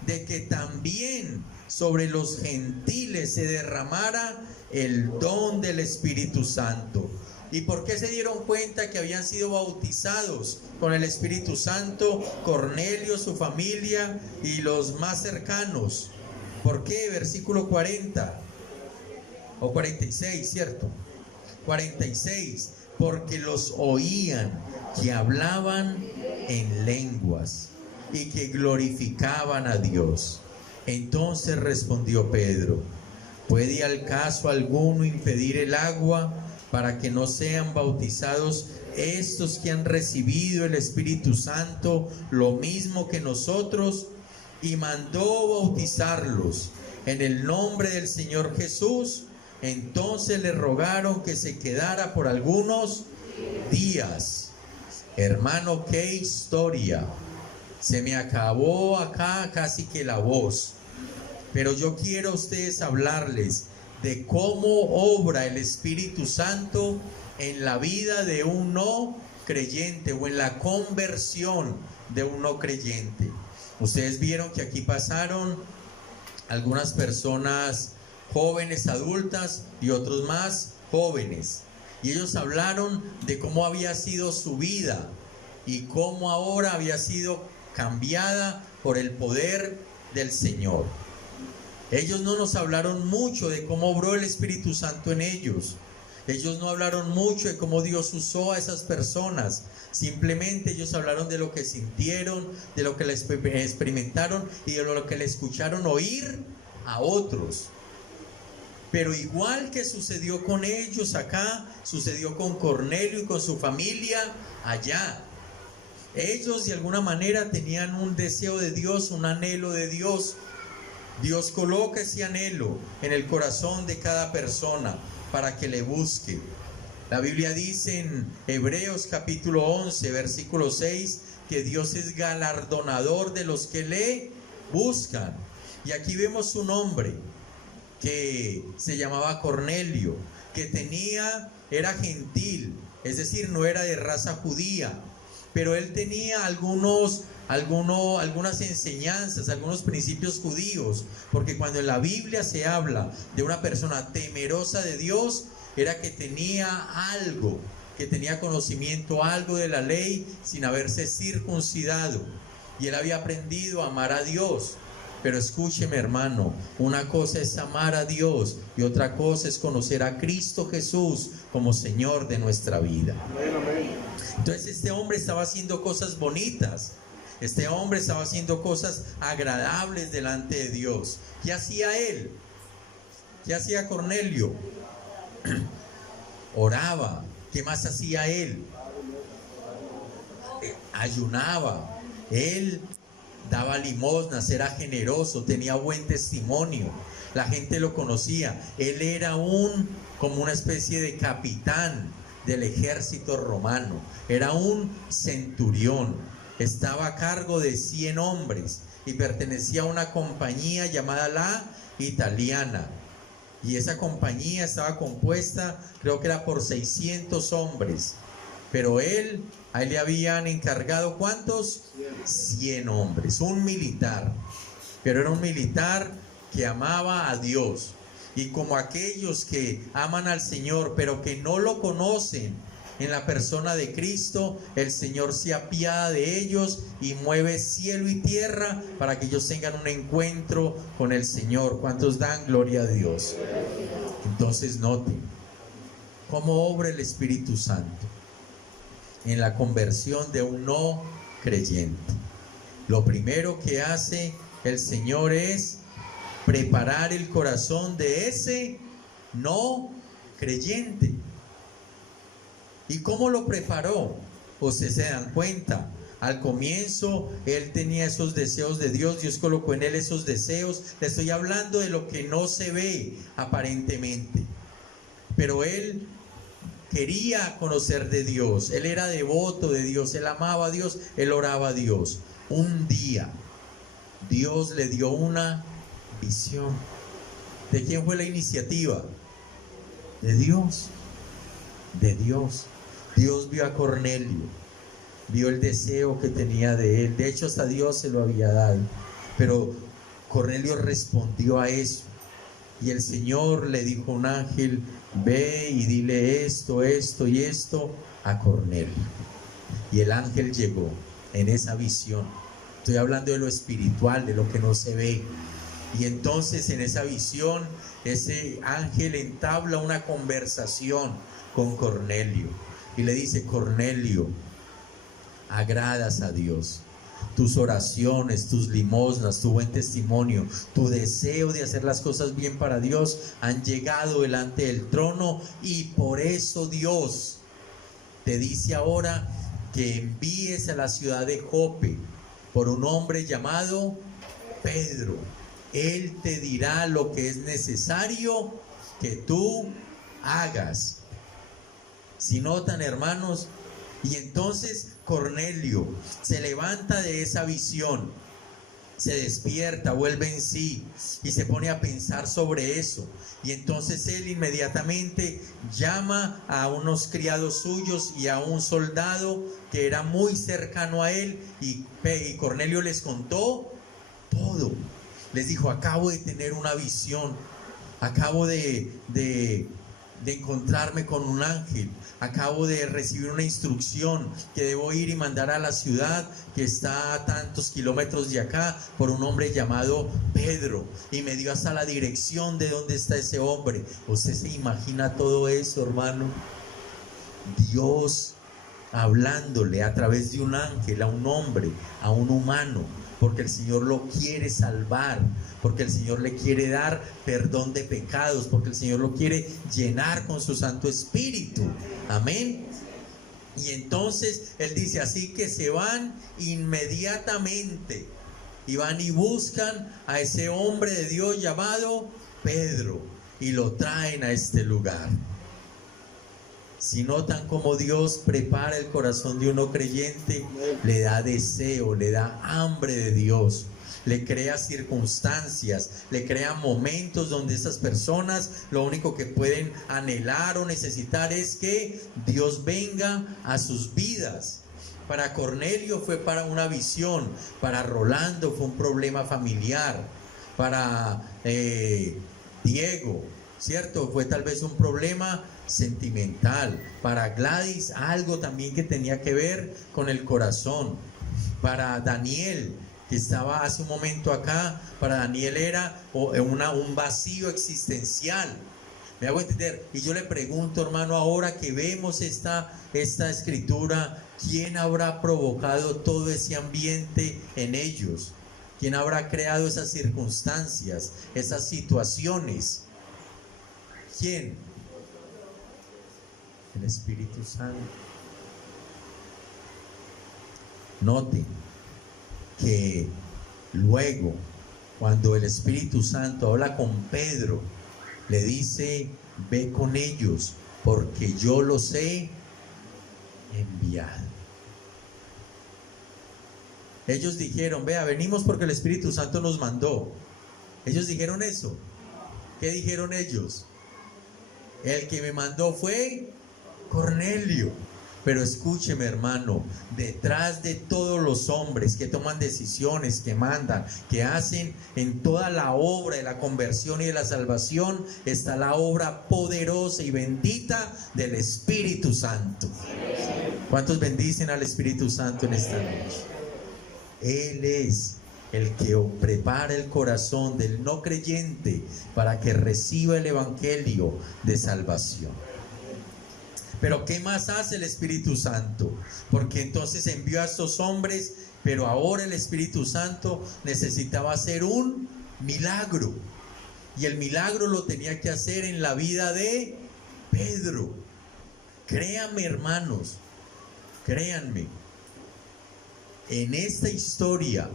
de que también sobre los gentiles se derramara el don del Espíritu Santo. ¿Y por qué se dieron cuenta que habían sido bautizados con el Espíritu Santo? Cornelio, su familia y los más cercanos. ¿Por qué? Versículo 40 o 46, ¿cierto? 46. Porque los oían que hablaban en lenguas y que glorificaban a Dios. Entonces respondió Pedro: ¿puede al caso alguno impedir el agua para que no sean bautizados estos que han recibido el Espíritu Santo lo mismo que nosotros? Y mandó bautizarlos en el nombre del Señor Jesús. Entonces le rogaron que se quedara por algunos días. Hermano, qué historia. Se me acabó acá casi que la voz. Pero yo quiero a ustedes hablarles de cómo obra el Espíritu Santo en la vida de un no creyente o en la conversión de un no creyente. Ustedes vieron que aquí pasaron algunas personas jóvenes, adultas, y otros más jóvenes. Y ellos hablaron de cómo había sido su vida y cómo ahora había sido cambiada por el poder del Señor. Ellos no nos hablaron mucho de cómo obró el Espíritu Santo en ellos. Ellos no hablaron mucho de cómo Dios usó a esas personas. Simplemente ellos hablaron de lo que sintieron, de lo que le experimentaron y de lo que le escucharon oír a otros. Pero igual que sucedió con ellos acá, sucedió con Cornelio y con su familia allá. Ellos de alguna manera tenían un deseo de Dios, un anhelo de Dios. Dios coloca ese anhelo en el corazón de cada persona para que le busque. La Biblia dice en Hebreos capítulo 11, versículo 6, que Dios es galardonador de los que le buscan. Y aquí vemos un hombre que se llamaba Cornelio, que era gentil, es decir, no era de raza judía, pero él tenía algunas enseñanzas, algunos principios judíos, porque cuando en la Biblia se habla de una persona temerosa de Dios, era que tenía algo, que tenía conocimiento, algo de la ley sin haberse circuncidado, y él había aprendido a amar a Dios. Pero escúcheme, hermano, una cosa es amar a Dios y otra cosa es conocer a Cristo Jesús como Señor de nuestra vida. Entonces este hombre estaba haciendo cosas bonitas, este hombre estaba haciendo cosas agradables delante de Dios. ¿Qué hacía él? ¿Qué hacía Cornelio? Oraba. ¿Qué más hacía él? Ayunaba. Él daba limosnas, era generoso, tenía buen testimonio, la gente lo conocía. Él era como una especie de capitán del ejército romano, era un centurión, estaba a cargo de 100 hombres y pertenecía a una compañía llamada la Italiana, y esa compañía estaba compuesta, creo que era por 600 hombres, pero a él le habían encargado, ¿cuántos? 100 hombres, un militar, pero era un militar que amaba a Dios. Y como aquellos que aman al Señor, pero que no lo conocen en la persona de Cristo, el Señor se apiada de ellos y mueve cielo y tierra para que ellos tengan un encuentro con el Señor. ¿Cuántos dan gloria a Dios? Entonces noten cómo obra el Espíritu Santo en la conversión de un no creyente. Lo primero que hace el Señor es preparar el corazón de ese no creyente. ¿Y cómo lo preparó? Ustedes se dan cuenta. Al comienzo él tenía esos deseos de Dios, Dios colocó en él esos deseos. Le estoy hablando de lo que no se ve aparentemente, pero él quería conocer de Dios, él era devoto de Dios, él amaba a Dios, él oraba a Dios. Un día Dios le dio una visión. ¿De quién fue la iniciativa? De Dios. De Dios. Dios vio a Cornelio, vio el deseo que tenía de él. De hecho, hasta Dios se lo había dado, pero Cornelio respondió a eso. Y el Señor le dijo a un ángel: ve y dile esto, esto y esto a Cornelio. Y el ángel llegó en esa visión. Estoy hablando de lo espiritual, de lo que no se ve. Y entonces en esa visión, ese ángel entabla una conversación con Cornelio. Y le dice: Cornelio, agradas a Dios. Tus oraciones, tus limosnas, tu buen testimonio, tu deseo de hacer las cosas bien para Dios han llegado delante del trono, y por eso Dios te dice ahora que envíes a la ciudad de Jope por un hombre llamado Pedro. Él te dirá lo que es necesario que tú hagas. Si notan, hermanos, y entonces Cornelio se levanta de esa visión, se despierta, vuelve en sí y se pone a pensar sobre eso. Y entonces él inmediatamente llama a unos criados suyos y a un soldado que era muy cercano a él, y Cornelio les contó todo. Les dijo: acabo de tener una visión, acabo de encontrarme con un ángel, acabo de recibir una instrucción que debo ir y mandar a la ciudad que está a tantos kilómetros de acá por un hombre llamado Pedro, y me dio hasta la dirección de dónde está ese hombre. ¿Usted se imagina todo eso, hermano? Dios hablándole a través de un ángel a un hombre, a un humano, porque el Señor lo quiere salvar, porque el Señor le quiere dar perdón de pecados, porque el Señor lo quiere llenar con su Santo Espíritu. Amén. Y entonces él dice: así que se van inmediatamente y van y buscan a ese hombre de Dios llamado Pedro y lo traen a este lugar. Si notan cómo Dios prepara el corazón de uno creyente, le da deseo, le da hambre de Dios, le crea circunstancias, le crea momentos donde esas personas lo único que pueden anhelar o necesitar es que Dios venga a sus vidas. Para Cornelio fue para una visión, para Rolando fue un problema familiar, para Diego, ¿cierto?, fue tal vez un problema sentimental, para Gladys algo también que tenía que ver con el corazón, para Daniel, que estaba hace un momento acá, para Daniel era un vacío existencial. ¿Me hago entender? Y yo le pregunto, hermano, ahora que vemos esta escritura, ¿quién habrá provocado todo ese ambiente en ellos? ¿Quién habrá creado esas circunstancias, esas situaciones? ¿Quién? El Espíritu Santo. Noten que luego, cuando el Espíritu Santo habla con Pedro, le dice: ve con ellos, porque yo los he enviado. Ellos dijeron: vea, venimos porque el Espíritu Santo nos mandó. Ellos dijeron eso. ¿Qué dijeron ellos? El que me mandó fue Cornelio. Pero escúcheme, hermano, detrás de todos los hombres que toman decisiones, que mandan, que hacen en toda la obra de la conversión y de la salvación, está la obra poderosa y bendita del Espíritu Santo. ¿Cuántos bendicen al Espíritu Santo en esta noche? Él es el que prepara el corazón del no creyente para que reciba el evangelio de salvación. Pero ¿qué más hace el Espíritu Santo? Porque entonces envió a estos hombres, pero ahora el Espíritu Santo necesitaba hacer un milagro. Y el milagro lo tenía que hacer en la vida de Pedro. Créanme, hermanos, créanme. En esta historia,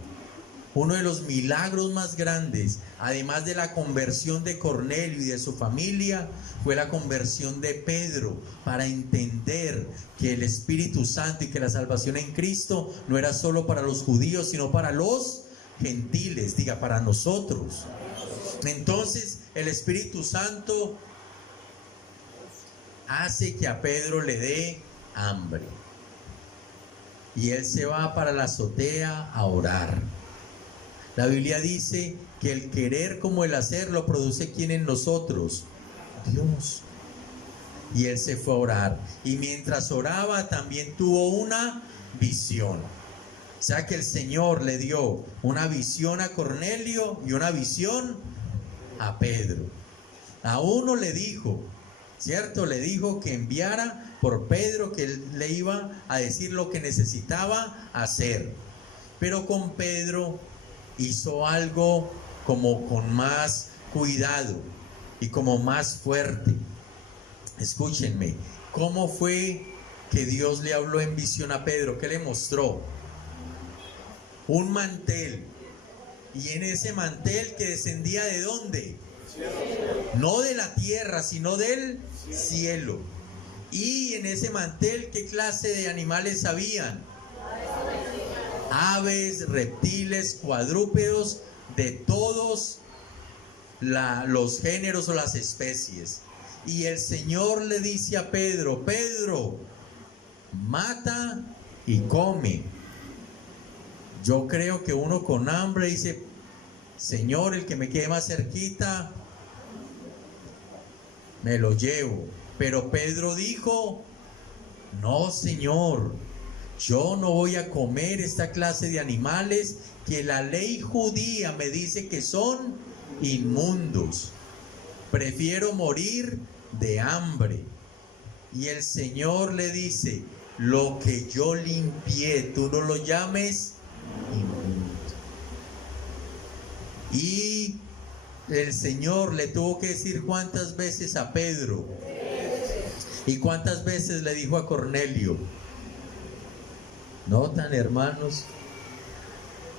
uno de los milagros más grandes, además de la conversión de Cornelio y de su familia, fue la conversión de Pedro, para entender que el Espíritu Santo y que la salvación en Cristo no era solo para los judíos, sino para los gentiles, diga, para nosotros. Entonces el Espíritu Santo hace que a Pedro le dé hambre y él se va para la azotea a orar. La Biblia dice que el querer como el hacer lo produce ¿quién en nosotros? Dios. Y él se fue a orar, y mientras oraba también tuvo una visión. O sea que el Señor le dio una visión a Cornelio y una visión a Pedro. A uno le dijo, ¿cierto? Le dijo que enviara por Pedro, que él le iba a decir lo que necesitaba hacer. Pero con Pedro hizo algo como con más cuidado y como más fuerte. Escúchenme, ¿cómo fue que Dios le habló en visión a Pedro? ¿Qué le mostró? Un mantel. Y en ese mantel, que descendía ¿de dónde? No de la tierra, sino del cielo. Y en ese mantel, ¿qué clase de animales habían? Aves, reptiles, cuadrúpedos, de todos los géneros o las especies. Y el Señor le dice a Pedro: Pedro, mata y come. Yo creo que uno con hambre dice: Señor, el que me quede más cerquita, me lo llevo. Pero Pedro dijo: no, Señor, yo no voy a comer esta clase de animales que la ley judía me dice que son inmundos. Prefiero morir de hambre. Y el Señor le dice: lo que yo limpié, tú no lo llames inmundo. Y el Señor le tuvo que decir cuántas veces a Pedro, y cuántas veces le dijo a Cornelio. ¿Notan, hermanos?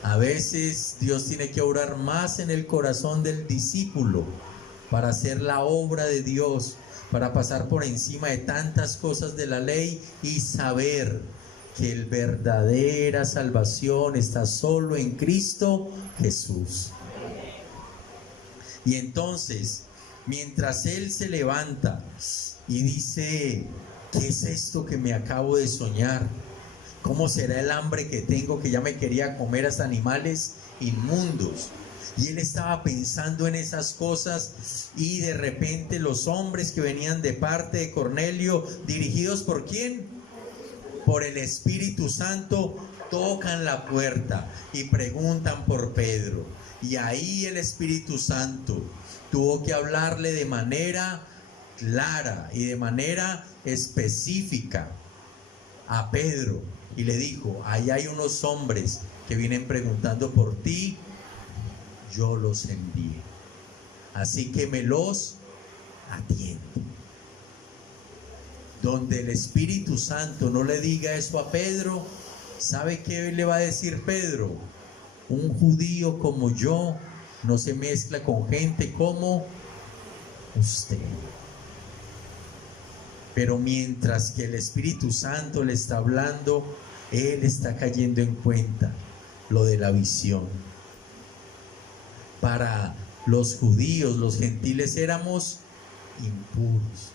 A veces Dios tiene que obrar más en el corazón del discípulo para hacer la obra de Dios, para pasar por encima de tantas cosas de la ley y saber que la verdadera salvación está solo en Cristo Jesús. Y entonces, mientras él se levanta y dice: ¿qué es esto que me acabo de soñar? ¿Cómo será el hambre que tengo, que ya me quería comer hasta animales inmundos? Y él estaba pensando en esas cosas, y de repente los hombres que venían de parte de Cornelio, dirigidos ¿por quién? Por el Espíritu Santo, tocan la puerta y preguntan por Pedro. Y ahí el Espíritu Santo tuvo que hablarle de manera clara y de manera específica a Pedro, y le dijo: ahí hay unos hombres que vienen preguntando por ti, yo los envié, así que me los atiende. Donde el Espíritu Santo no le diga eso a Pedro, ¿sabe qué le va a decir Pedro? Un judío como yo no se mezcla con gente como usted. Pero mientras que el Espíritu Santo le está hablando, él está cayendo en cuenta lo de la visión. Para los judíos, los gentiles éramos impuros.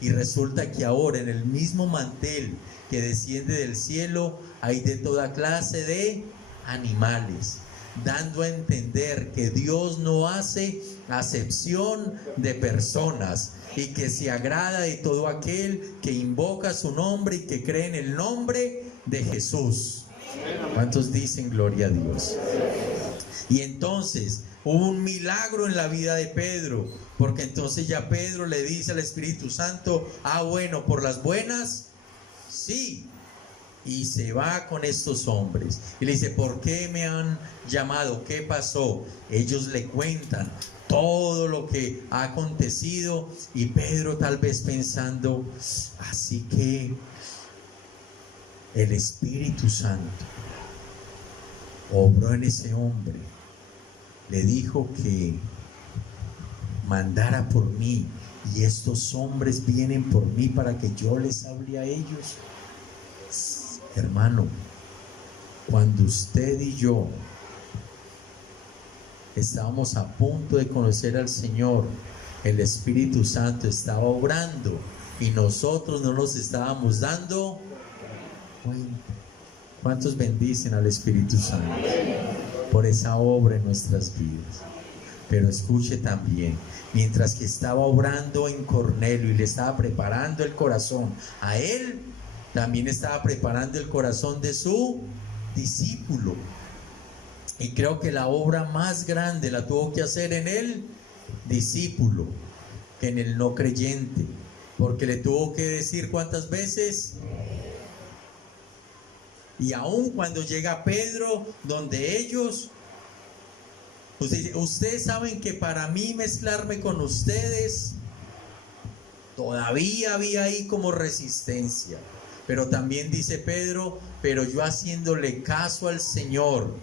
Y resulta que ahora en el mismo mantel que desciende del cielo hay de toda clase de animales, dando a entender que Dios no hace acepción de personas y que se agrada de todo aquel que invoca su nombre y que cree en el nombre de Jesús. ¿Cuántos dicen gloria a Dios? Y entonces hubo un milagro en la vida de Pedro, porque entonces ya Pedro le dice al Espíritu Santo: bueno, por las buenas, sí. Y se va con estos hombres y le dice: ¿por qué me han llamado? ¿Qué pasó? Ellos le cuentan todo lo que ha acontecido, y Pedro tal vez pensando: así que el Espíritu Santo obró en ese hombre, le dijo que mandara por mí, y estos hombres vienen por mí para que yo les hable a ellos. Hermano, cuando usted y yo estábamos a punto de conocer al Señor, el Espíritu Santo estaba obrando y nosotros no nos estábamos dando cuenta. ¿Cuántos bendicen al Espíritu Santo por esa obra en nuestras vidas? Pero escuche también, mientras que estaba obrando en Cornelio y le estaba preparando el corazón a él, también estaba preparando el corazón de su discípulo. Y creo que la obra más grande la tuvo que hacer en el discípulo que en el no creyente, porque le tuvo que decir ¿cuántas veces? Y aún cuando llega Pedro, donde ellos, ustedes saben que para mí mezclarme con ustedes, todavía había ahí como resistencia. Pero también dice Pedro: pero yo haciéndole caso al Señor,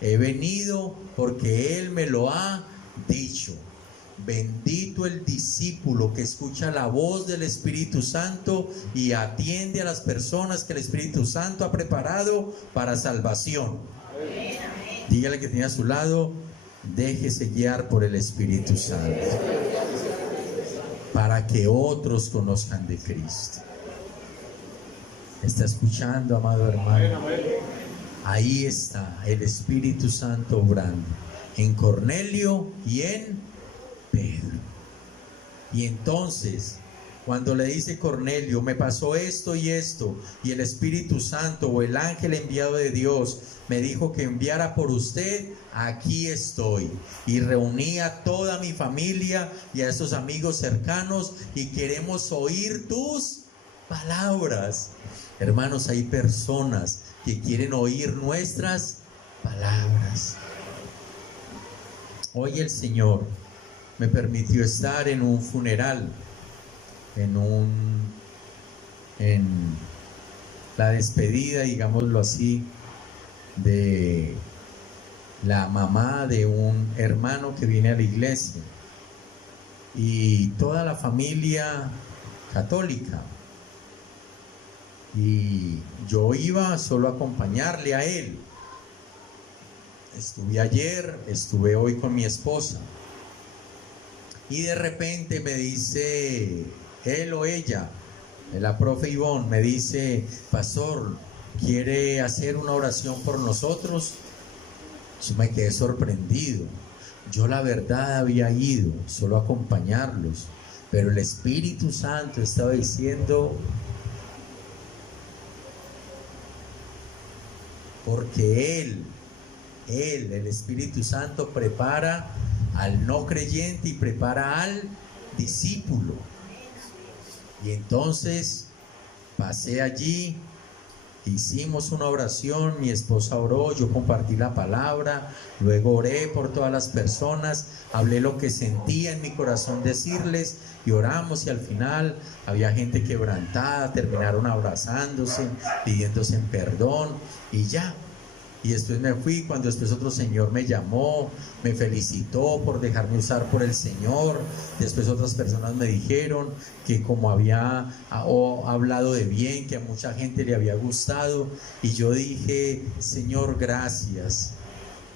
he venido porque Él me lo ha dicho. Bendito el discípulo que escucha la voz del Espíritu Santo y atiende a las personas que el Espíritu Santo ha preparado para salvación. Dígale que tiene a su lado, déjese guiar por el Espíritu Santo para que otros conozcan de Cristo. ¿Está escuchando, amado hermano? Ahí está el Espíritu Santo obrando en Cornelio y en Pedro. Y entonces, cuando le dice Cornelio, me pasó esto, y el Espíritu Santo o el ángel enviado de Dios me dijo que enviara por usted, aquí estoy. Y reuní a toda mi familia y a esos amigos cercanos y queremos oír tus palabras. Hermanos, hay personas que quieren oír nuestras palabras. Hoy el Señor me permitió estar en un funeral, en la despedida, digámoslo así, de la mamá de un hermano que viene a la iglesia y toda la familia católica. Y yo iba solo a acompañarle a él. Estuve ayer, estuve hoy con mi esposa. Y de repente me dice él o ella, la profe Ivonne, me dice, pastor, ¿quiere hacer una oración por nosotros? Yo me quedé sorprendido. Yo la verdad había ido solo a acompañarlos, pero el Espíritu Santo estaba diciendo, porque Él, el Espíritu Santo, prepara al no creyente y prepara al discípulo. Y entonces pasé allí, hicimos una oración, mi esposa oró, yo compartí la palabra, luego oré por todas las personas, hablé lo que sentía en mi corazón decirles y oramos, y al final había gente quebrantada, terminaron abrazándose, pidiéndose perdón y ya. Y después me fui, cuando después otro señor me llamó, me felicitó por dejarme usar por el Señor. Después otras personas me dijeron que como había hablado de bien, que a mucha gente le había gustado. Y yo dije, Señor, gracias.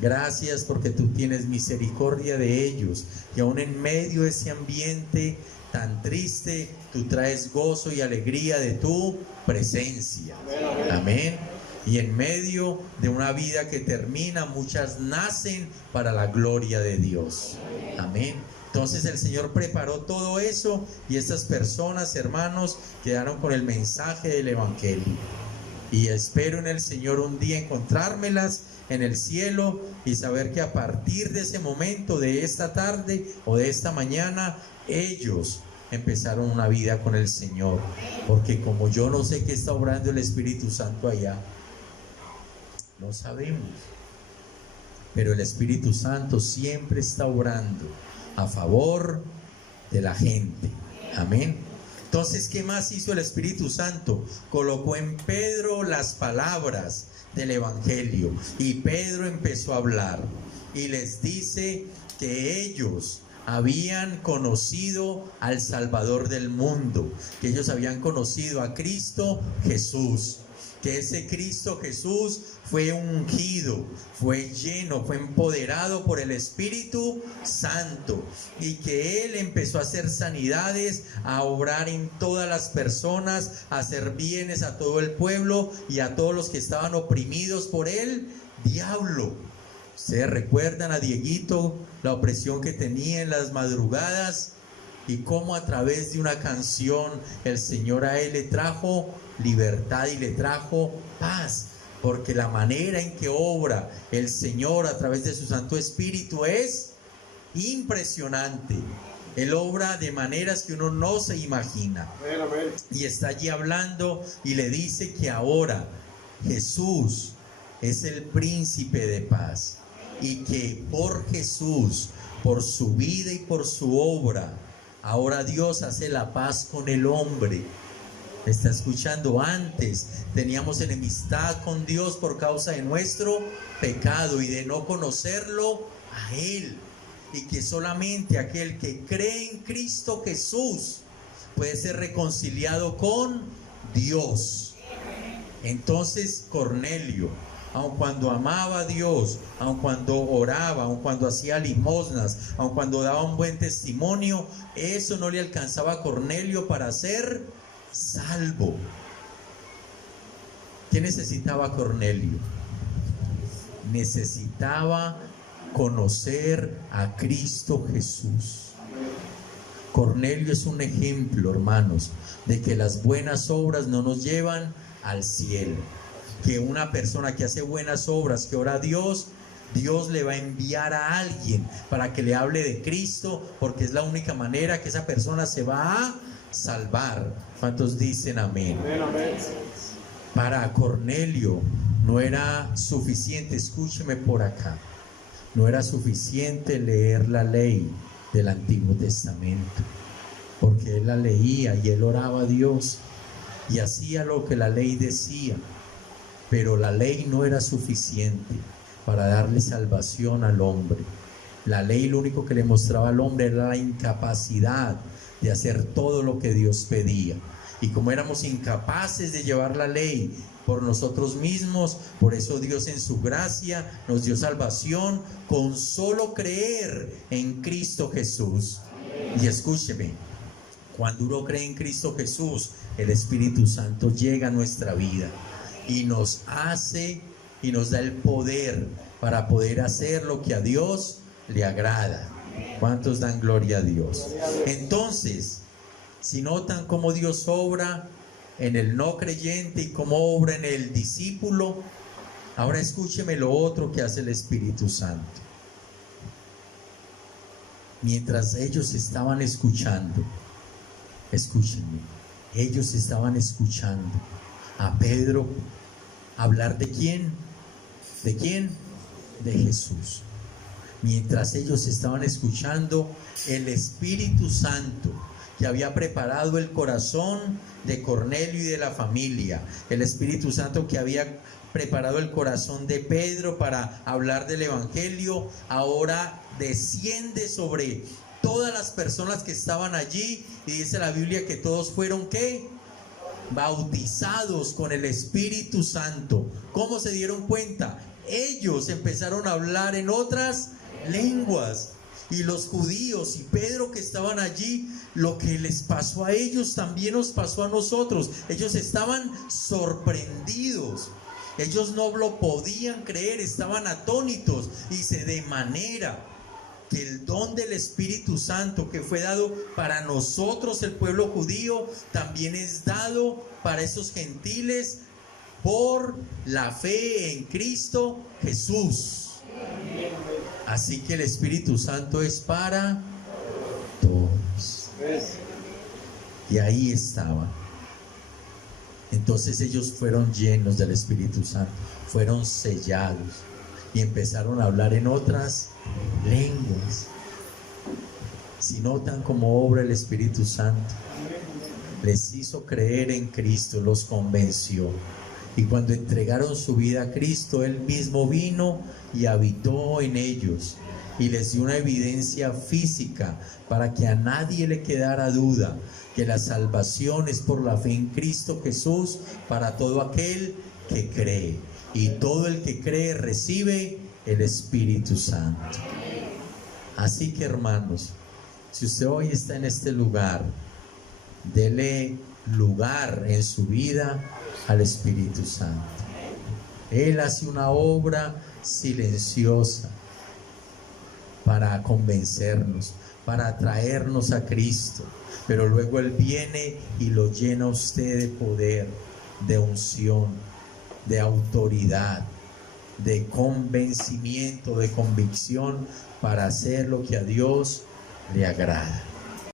Gracias porque tú tienes misericordia de ellos. Y aún en medio de ese ambiente tan triste, tú traes gozo y alegría de tu presencia. Amén. Y en medio de una vida que termina, muchas nacen para la gloria de Dios. Amén. Entonces el Señor preparó todo eso y estas personas, hermanos, quedaron con el mensaje del Evangelio. Y espero en el Señor un día encontrármelas en el cielo y saber que a partir de ese momento, de esta tarde o de esta mañana, ellos empezaron una vida con el Señor. Porque como yo no sé qué está obrando el Espíritu Santo allá, no sabemos, pero el Espíritu Santo siempre está obrando a favor de la gente. Amén. Entonces, ¿qué más hizo el Espíritu Santo? Colocó en Pedro las palabras del Evangelio y Pedro empezó a hablar y les dice que ellos habían conocido al Salvador del mundo, que ellos habían conocido a Cristo Jesús, que ese Cristo Jesús fue ungido, fue lleno, fue empoderado por el Espíritu Santo, y que Él empezó a hacer sanidades, a obrar en todas las personas, a hacer bienes a todo el pueblo y a todos los que estaban oprimidos por el diablo. ¿Ustedes recuerdan a Dieguito, la opresión que tenía en las madrugadas? Y cómo a través de una canción el Señor a él le trajo libertad y le trajo paz. Porque la manera en que obra el Señor a través de su Santo Espíritu es impresionante. Él obra de maneras que uno no se imagina. Y está allí hablando y le dice que ahora Jesús es el príncipe de paz. Y que por Jesús, por su vida y por su obra, ahora Dios hace la paz con el hombre. ¿Está escuchando? Antes teníamos enemistad con Dios por causa de nuestro pecado y de no conocerlo a Él. y que solamente aquel que cree en Cristo Jesús puede ser reconciliado con Dios. Entonces Cornelio, aun cuando amaba a Dios, aun cuando oraba, aun cuando hacía limosnas, aun cuando daba un buen testimonio, eso no le alcanzaba a Cornelio para ser salvo. ¿Qué necesitaba Cornelio? Necesitaba conocer a Cristo Jesús. Cornelio es un ejemplo, hermanos, de que las buenas obras no nos llevan al cielo. Que una persona que hace buenas obras, que ora a Dios, Dios le va a enviar a alguien para que le hable de Cristo, porque es la única manera que esa persona se va a salvar. ¿Cuántos dicen amén? Para Cornelio no era suficiente, escúcheme por acá, no era suficiente leer la ley del Antiguo Testamento, porque él la leía y él oraba a Dios y hacía lo que la ley decía, pero la ley no era suficiente para darle salvación al hombre. La ley lo único que le mostraba al hombre era la incapacidad de hacer todo lo que Dios pedía. Y como éramos incapaces de llevar la ley por nosotros mismos, por eso Dios en su gracia nos dio salvación con solo creer en Cristo Jesús. Y escúcheme, cuando uno cree en Cristo Jesús, el Espíritu Santo llega a nuestra vida y nos hace y nos da el poder para poder hacer lo que a Dios le agrada. ¿Cuántos dan gloria a Dios? Entonces, si notan cómo Dios obra en el no creyente y cómo obra en el discípulo, ahora escúcheme lo otro que hace el Espíritu Santo. Mientras ellos estaban escuchando, escúchenme, ellos estaban escuchando a Pedro hablar de quién, ¿de quién? De Jesús. Mientras ellos estaban escuchando, el Espíritu Santo, que había preparado el corazón de Cornelio y de la familia, el Espíritu Santo que había preparado el corazón de Pedro para hablar del Evangelio, ahora desciende sobre todas las personas que estaban allí, y dice la Biblia que todos fueron, ¿qué? Bautizados con el Espíritu Santo. ¿Cómo se dieron cuenta? Ellos empezaron a hablar en otras lenguas, y los judíos y Pedro que estaban allí, lo que les pasó a ellos también nos pasó a nosotros. Ellos estaban sorprendidos, ellos no lo podían creer, estaban atónitos. Dice, de manera que el don del Espíritu Santo que fue dado para nosotros, el pueblo judío, también es dado para esos gentiles por la fe en Cristo Jesús. Así que el Espíritu Santo es para todos. Y ahí estaba. Entonces ellos fueron llenos del Espíritu Santo, fueron sellados y empezaron a hablar en otras lenguas. Si notan cómo obra el Espíritu Santo, les hizo creer en Cristo, los convenció. Y cuando entregaron su vida a Cristo, Él mismo vino y habitó en ellos y les dio una evidencia física para que a nadie le quedara duda que la salvación es por la fe en Cristo Jesús para todo aquel que cree. Y todo el que cree recibe el Espíritu Santo. Así que, hermanos, si usted hoy está en este lugar, dele lugar en su vida al Espíritu Santo. Él hace una obra silenciosa para convencernos, para atraernos a Cristo, pero luego Él viene y lo llena a usted de poder, de unción, de autoridad, de convencimiento, de convicción para hacer lo que a Dios le agrada.